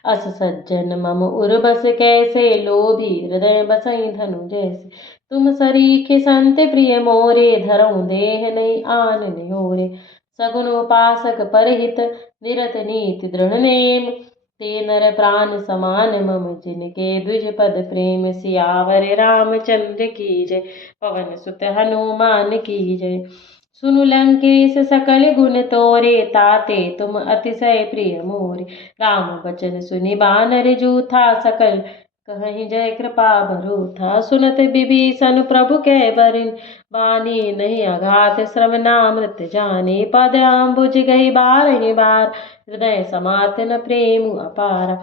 अस सज्जन मम उर बस कैसे, लोभी हृदय बसई धनु जैसे। तुम सरीखे संत प्रिय मोरे, धरऊँ देह नहीं आन निहोरे। सगुन उपासक परहित, निरत नीति दृढ़ नेम। ते नर प्राण समान मम, जिनके द्विज पद प्रेम। सियावर रामचंद्र की जय, पवन सुत हनुमान की जय। सुनु लंकेश सकल गुण तोरे, ताते तुम अतिशय प्रिय मोरे। राम बचन सुनि बानर जूथा, सकल कहीं जय कृपा भरोथा। सुनत विभीषण प्रभु कै बरन, बानी नहीं अघात श्रवणामृत जाने। पद अम्बुज गही बारहि बार, हृदय समात न प्रेम अपारा।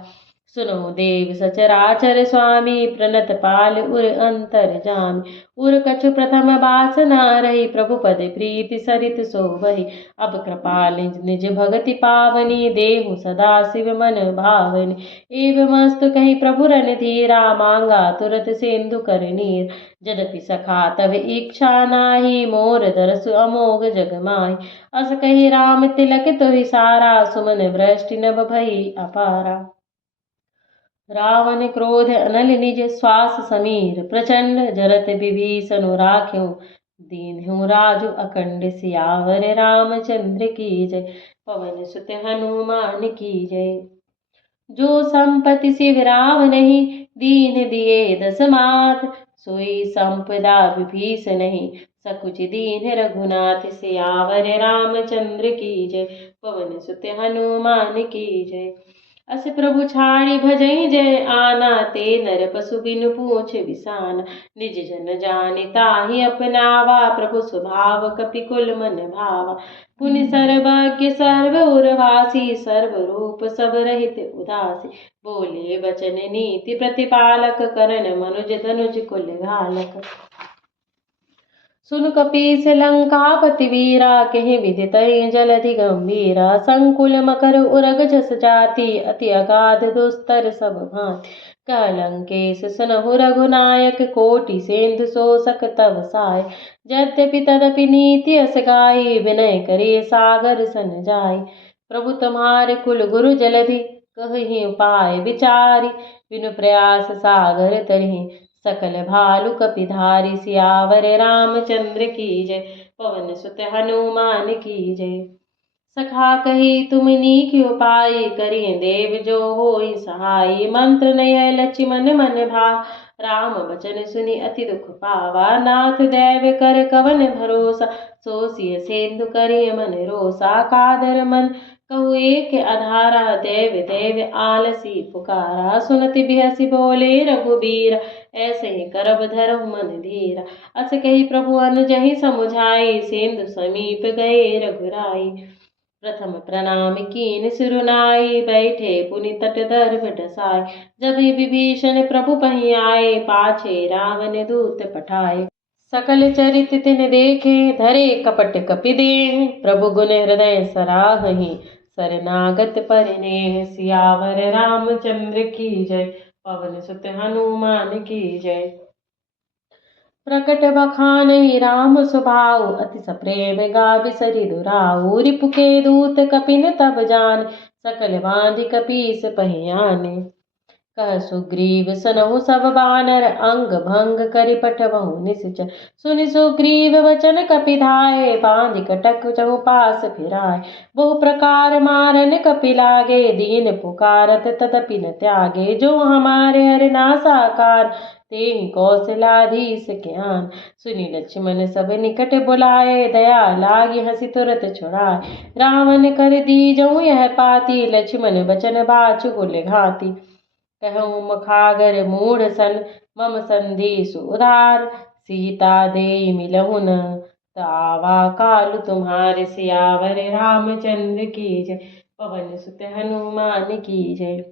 सुनो देव सचराचर स्वामी, प्रणत पाल उर अंतर जामी। उर कछु प्रथम बासना रही, प्रभु पद प्रीति सरित सोबहि। अब कृपाल निज भगति पावनी, देहु सदा शिव मन भावनी। एवमस्तु कही प्रभु रन धीरा, मांगा तुरत सिंधु कर नीर। यद्यपि सखा तब इच्छा नाही, मोर दरसु अमोघ जग माही। अस कही राम तिलक तुहि सारा, सुमन वृष्टि नभ भई अपारा। रावण क्रोध अनल निज श्वास समीर, प्रचंड जरत विभीषण राख्यों, दीन्हु राजु अखंड सियावर रामचंद्र की जय। पवन सुत हनुमान की जय। जो संपत्ति शिवराव नहीं, दीन दिए दस मात, सोई संपदा विभीष नहीं, सकुच दीन रघुनाथ, सियावर रामचंद्र की जय। पवन सुत हनुमान की जय। अस प्रभु छाड़ी भजई जय आना, ते नर पशु बिनु पूछ बिसाना, निज जन जानि ताहि अपनावा, प्रभु स्वभाव कपि कुल मन भावा। पुनि सर्वज्ञ सर्व उर्वासी, सर्व रूप सब रहित उदासी, बोले बचन नीति प्रतिपालक, करन मनुज धनुज कुल घालक। सुन कपीस लंकापति वीरा, कहि विधि तरि जलधि गंभीरा, संकुल मकर उरग जस जाति, अति अगाध दुस्तर सब भांति। कह लंकेश सुनहु रघुनायक, कोटि सेंधु शोषक तव साय। यद्यपि तदपि नीति अस गाई, विनय करे सागर सन जाई। प्रभु तुम्हारे कुल गुरु जलधि, कहि उपाय विचारी, बिनु प्रयास सागर तरहि, सकल भालु कपिधारी, सियावर रामचंद्र की जय। पवन सुत हनुमान की जय। सखा कही तुम नीक उपाय, करिय देव जो होई सहाय। मंत्र नय लक्ष्मण मन भाव, राम बचन सुनि अति दुख पावा। नाथ दैव कर कवन भरोसा, सो सिय सेंधु करिय मन रोसा। कादर मन कहु एक आधारा, देव देव आलसी पुकारा। सुनति बिहसि बोले रघुबीरा, ऐसे ही करब धरहु मन धीरा। अस कही प्रभु अनुजहि समुझाई, सेंधु समीप गए रघुराई। प्रथम प्रणाम कीन सिरुनाई, बैठे पुनि तट दर्भ डसाय। जब विभीषण प्रभु पहि आए, पाछे रावण दूत पठाए। सकल चरित तिन देखे, धरे कपट कपि देह। प्रभु गुण हृदय सराहहि, शरणागत परिनेह। सियावर रामचंद्र की जय। पवन सुत हनुमान की जय। प्रकट बखानहि राम स्वभाव, अति सप्रेम गावि सरि दुराऊ। रिपु के दूत कपिन तब जान, सकल बाँधि कपीस पहि आने। कह सुग्रीव सुनहु सब बानर, अंग भंग करि पठबहु निश्चर। सुनि सुग्रीव वचन कपिधाय, बाँधि कटक चहु पास फिराय। बहु प्रकार मारन कपि लागे, दीन पुकारत तदपि न त्यागे। जो हमारे हर नासाकार, तेहि कौशलाधीश ज्ञान। सुनि लक्ष्मण सब निकट बुलाए, दया लागी हंसी तुरत छुड़ाए। रावण कर दीजहु यह पाती, लक्ष्मण बचन बाछु कुल घाती। कहूँ मुखागर मूढ़ सन, मम संदेशु उदार। सीता देई मिलहु न, तावा कालु तुम्हारे। सियावर रामचंद्र की जय। पवन सुत हनुमान की जय।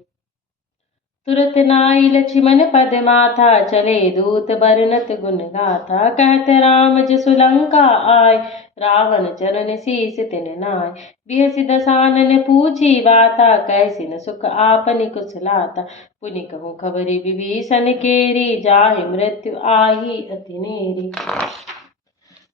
तुरत नाई लक्ष्मण पद माथा, चले दूत बरनत गुण गाथा। कहत राम जसु लंका आय, रावण चरण शीस तिन नाय। बिहसि दसानन पूछी बाता, कैसी न सुख आपनि कुशलाता। पुनि कहूँ खबरि विभीषण केरी, जाहि मृत्यु आही अति नेरी।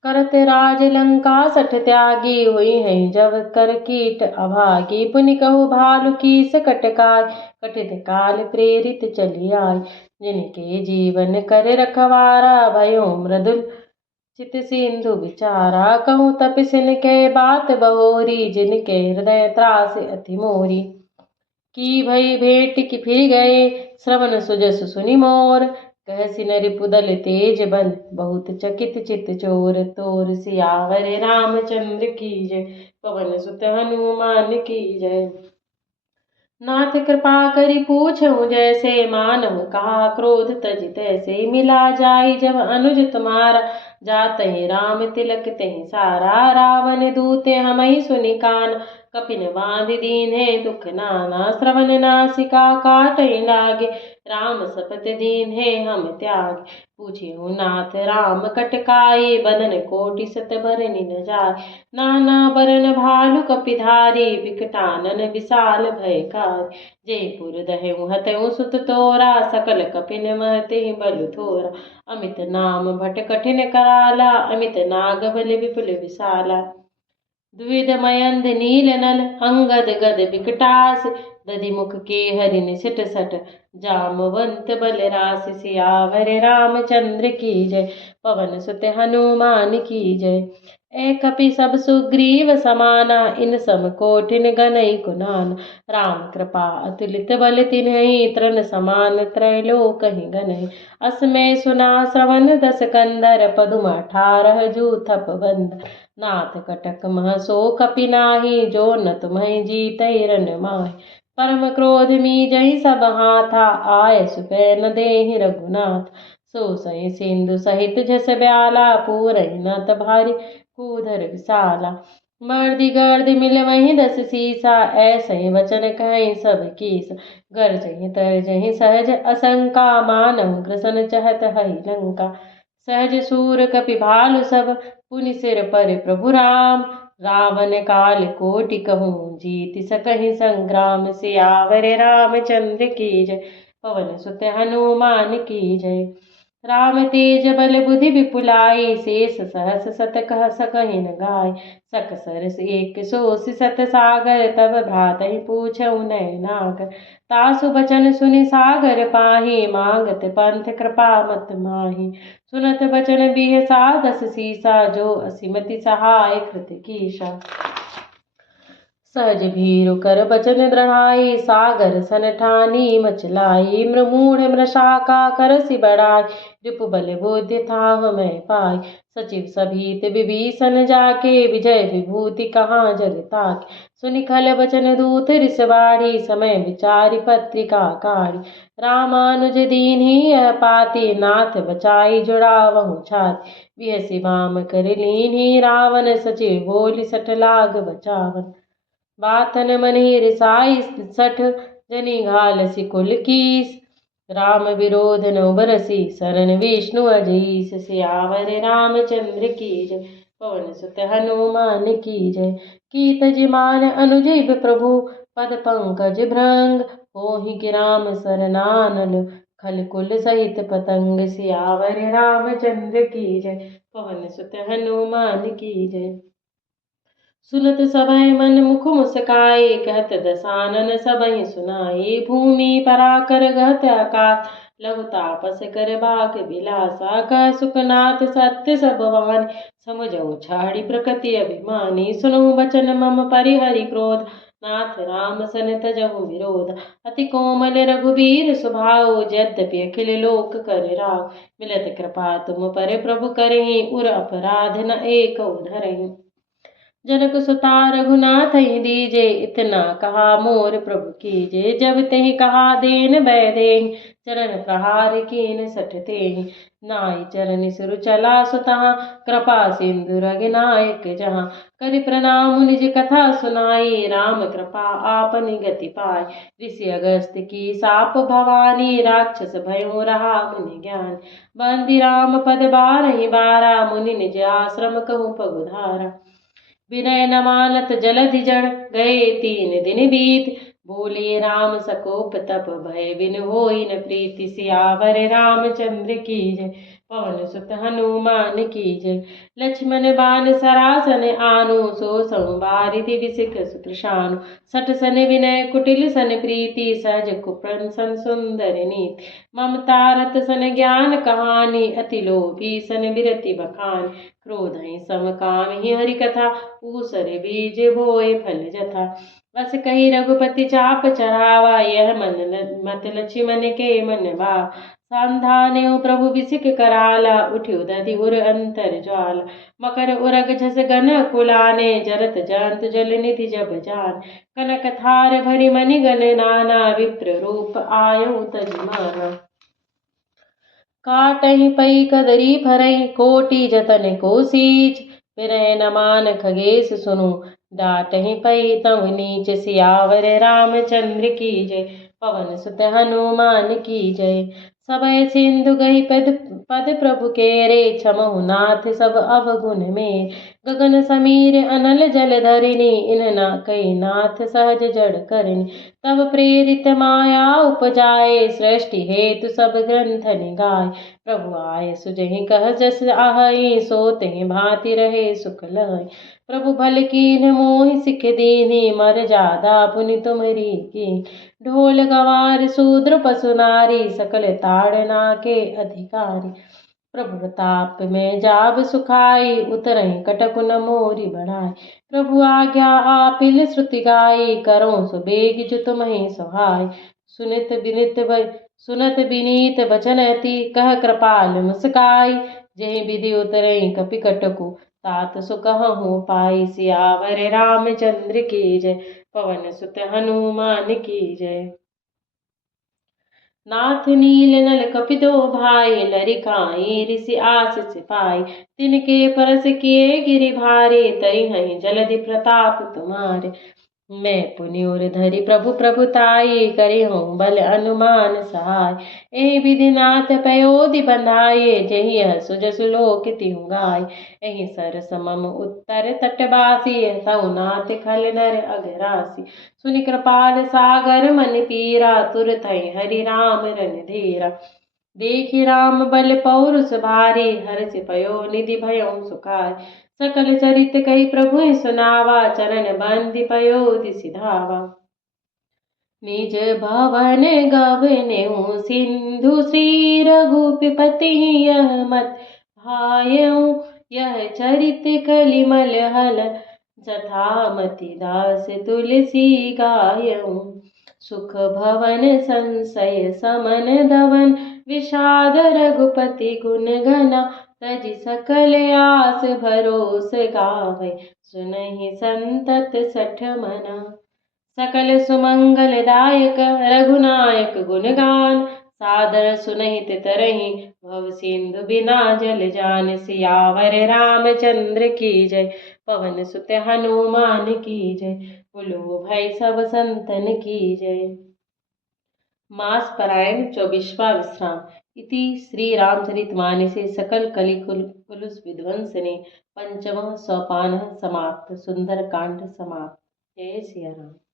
करत राज लंका सठ त्यागी, हुई हैं जब कर कीट अभागी। पुनि कहु भालु कीस कटकाय, कठिन काल प्रेरित चली आय। जिनके जीवन कर रखवारा, भयो मृदुल चित सिंधु विचारा। कहूँ तपसिन के बात बहोरी, जिनके हृदय त्रास अति मोरी। की भई भेंट की फिर गए, श्रवण सुजस सुनि मोर। कहसि नरिपुदल तेज बल, बहुत चकित चित चोर तोर। सियावर रामचंद्र की जय। पवन सुत हनुमान की जय। नाथ कृपा करि पूछहु जैसे, मानहु कहा क्रोध तजि तैसे। मिला जाई जब अनुज तुम्हारा, जातहि राम तिलक तहि सारा। रावण दूते हमहि सुनि काना, कपिन बाँधि दीन्हे दुख नाना। श्रवण नासिका काटहि लागे, राम सपत दीन्हे हम त्यागे। पूछिहु नाथ राम कटकाई, बदन कोटि सत बरनि न जाय। नाना बरन भालु कपिधारी, विकटानन विशाल भयकारी। जयपुर दहउ हतउ सुत तोरा, सकल कपिन महते बल थोरा। अमित नाम भट कठिन कराला, अमित नाग बल विपुल विशाला। द्विध मयंद नील नल अंगद गद बिकटास दधि मुख के हरिन सिट सट जामवंत बलरास सियावर रामचंद्र की जय। पवन सुत हनुमान की जय। एक कपि सब सुग्रीव समाना इन सम कोटिन गनई कुनान। राम कृपा अतुलित बल तिन्हई तृण समान त्रैलोक ही गनई। असमय सुना श्रवण दस कंदर पदुम 18 जू थप बंद। नाथ कटक मह सो कपि नाही जो न तुम्हें जीतै रन माहि। परम क्रोध मीजहि सब हाथा आय सुपै न देहि रघुनाथ। सो सहि सिंधु सहित जस ब्याला पूरहि नत भारी कूधर विशाला। मर्दि गर्द मिल वहीं 10 सीसा ऐसे वचन कहीं सब कीस। गरजहि तरजहि सहज असंका मानव ग्रसन चहत हहि लंका। सहज सूर कपि भालु सब पुनि सिर पर प्रभु राम। रावण काल कोटि कहूँ जीत सकहि संग्राम। सियावर रामचंद्र की जय। पवन सुत हनुमान की जय। राम तेज बल बुद्धि विपुलाई शेष सहस सत कह सकहि न गाय। सकसर एक सोषि सत सागर तब भ्रातहि पूछऊ नय नागर। तासु बचन सुनि सागर पाहि मांगत पंथ कृपा मत माहि। सुनत बचन बिहसा 10 सीसा जो असिमति सहाय कृत कीशा। सहज भीरु कर बचन दृढ़ाई सागर सन ठानी मचलाई। मूढ़ मृषाका करसि बढ़ाई रिपु बल बुद्धि थाह मैं पाई। सचिव सभीत विभीषण जाके विजय विभूति कहाँ जग ताके। सुनि खल बचन दूत रिस बाढ़ी समय विचारि पत्रिका काढ़ी। रामानुज दीन्ही यह पाती नाथ बचाई जुड़ावहु छाती। बिहसि बाम कर लीन्ही रावण सचिव बोली सठ लाग बचावन। बातन मनि रिसाई 60 जनि घालसि कुल कीस। राम विरोध न बरसी शरण विष्णु अजीस। सियावर रामचंद्र की जय। पवन सुत हनुमान की जय। कीत जिमान अनुजीव प्रभु पद पंकज भृंग। होहि गिराम सरनानल खल कुल सहित पतंग। सियावर रामचंद्र की जय। पवन सुत हनुमान की जय। सुनत सभय मन मुख मुस्काई कहत दसानन सबहि सुनाई। भूमि पराकर गहत आकाश लघु तापस कर बाग बिलासा। कह सुखनाथ सत्य सब वाणी समझऊ छाड़ी प्रकृति अभिमानी। सुनहु बचन मम परिहरि क्रोध नाथ राम सन तजहु विरोध। अति कोमल रघुबीर स्वभाव यद्यपि अखिल लोक कर राव। मिलत कृपा तुम पर प्रभु करहि उर अपराध न एक धरहि। जनक सुता रघुनाथ ही दीजे इतना कहा मोर प्रभु कीजे। जब तेहि कहा देन बैदेहि चरण प्रहार कीन सठ तेहि। नाई चरण सिरु चला सुतहाँ कृपा सिंधु रघुनायक जहाँ। करि प्रणाम निज कथा सुनाई राम कृपा आपनि गति पाई। ऋषि अगस्त की साप भवानी राक्षस भयो रहा मुनि ज्ञान। बंदी राम पद बारहि बारा मुनि निज आश्रम कहूँ पगुधारा। विनय न मानत जलधि जड़ गए 3 दिन बीत। बोले राम सकोप तप भय बिन होई न प्रीति। सियावर रामचंद्र की जय। पवन सुत हनुमान की जय। लक्ष्मण बान सरासन आनु सो संवारिधि विसिक सुकृशानु। सठ सन विनय कुटिल सन प्रीति सहज कुपन सन सुंदर नीति। ममता रत सन ज्ञान कहानी अति लोभी सन बिरति बखान। क्रोधहि सम कामहि हरि कथा ऊसर बीज भोए फल जथा। बस कही रघुपति चाप चढ़ावा यह मन मत लक्ष्मण के मन भाव। संधान्यो प्रभु बिसिक कराला उठ्यो दधि उर अंतर ज्वाला। मकर उरग झस गन कुलाने जरत जंत जल निधि जब जान। कनक थार भरि मणि गण नाना विप्र रूप आयु तजमाना। काटहि पै कदरी भरई कोटि जतन को सीच। विनय न मान खगेश सुनु डाटहि पै तव नीच। सियावर रामचंद्र की जय। पवन सुत हनुमान की जय। सबय सिंधु गहि पद प्रभु केरे छमहु नाथ सब अवगुण में। गगन समीर अनल जल धरिनी इन न कई नाथ सहज जड़ करिनी। तब प्रेरित माया उपजाए सृष्टि हेतु सब ग्रंथ निगाय। प्रभु आय सुजहि कह जस आहै सो तेहि भांति रहे सुख लहै। प्रभु भल कीन मोहि सिख दीनी, मर जादा पुनि तुम्हरी कीन। ढोल गवार शूद्र पशु नारी, सकल ताड़ना के अधिकारी। प्रभु प्रताप में जाब सुखाई, उतरहि कटक न मोरी बढ़ाई। प्रभु आज्ञा आपिल श्रुति गाई, करो सुबेग जो तुम्हें सुहाई। सुनत विनीत वचन अति, कह कृपाल मुस्काई। जेहि विधि उतरहि कपि कटकु, तात सुकहु पाई। सियावर रामचंद्र की जय, पवन सुत हनुमान की जय। नाथ नील नल कपिदो भाई, लरिकाई ऋषि आशीष पाई। तिनके परस किए गिरि भारी, तरिहहि जलधि प्रताप तुम्हारे। मैं पुनि उर धरि प्रभु प्रभुताई, करिहउँ बल अनुमान सहाय। एहि विधि नाथ पयोधि बंधाये, जेहि यह सुजसु लोक तिहुँ गाय। एहि सर समम उत्तर तटवासी, तहु नाथ खल नर अघरासी। सुनि कृपाल सागर मन पीरा, तुरतहि हरि राम रणधीरा। देखि राम बल पौरुष भारी, हर्षि पयो निधि भयउ सुखाय। सकल चरित कहि प्रभु सुनावा, चरण बंदि पयोधि सिधावा। निज भवन गवनेउ सिंधु, श्री रघुपति यह मत भायउ। यह चरित कलिमल हल, जथामति दास तुलसी गायउ। सुख भवन संशय समन दवन, विषाद रघुपति गुण गना। तजि सकल आस भरोस गावै, सुनहि संतत सठ मना। सकल सुमंगल दायक रघुनायक गुण गान, सादर सुनहित तरहि भव सिंधु बिना जल जान। सियावर रामचंद्र की जय, पवन सुत हनुमान की जय। बोलो भाई सब संतन की जय। मास परायण 24वां विश्राम। इति श्री रामचरितमानसे सकल कलिकुलुष विध्वंसने पंचमः सोपानः समाप्त। सुंदरकांड समाप्त। जय सिया राम।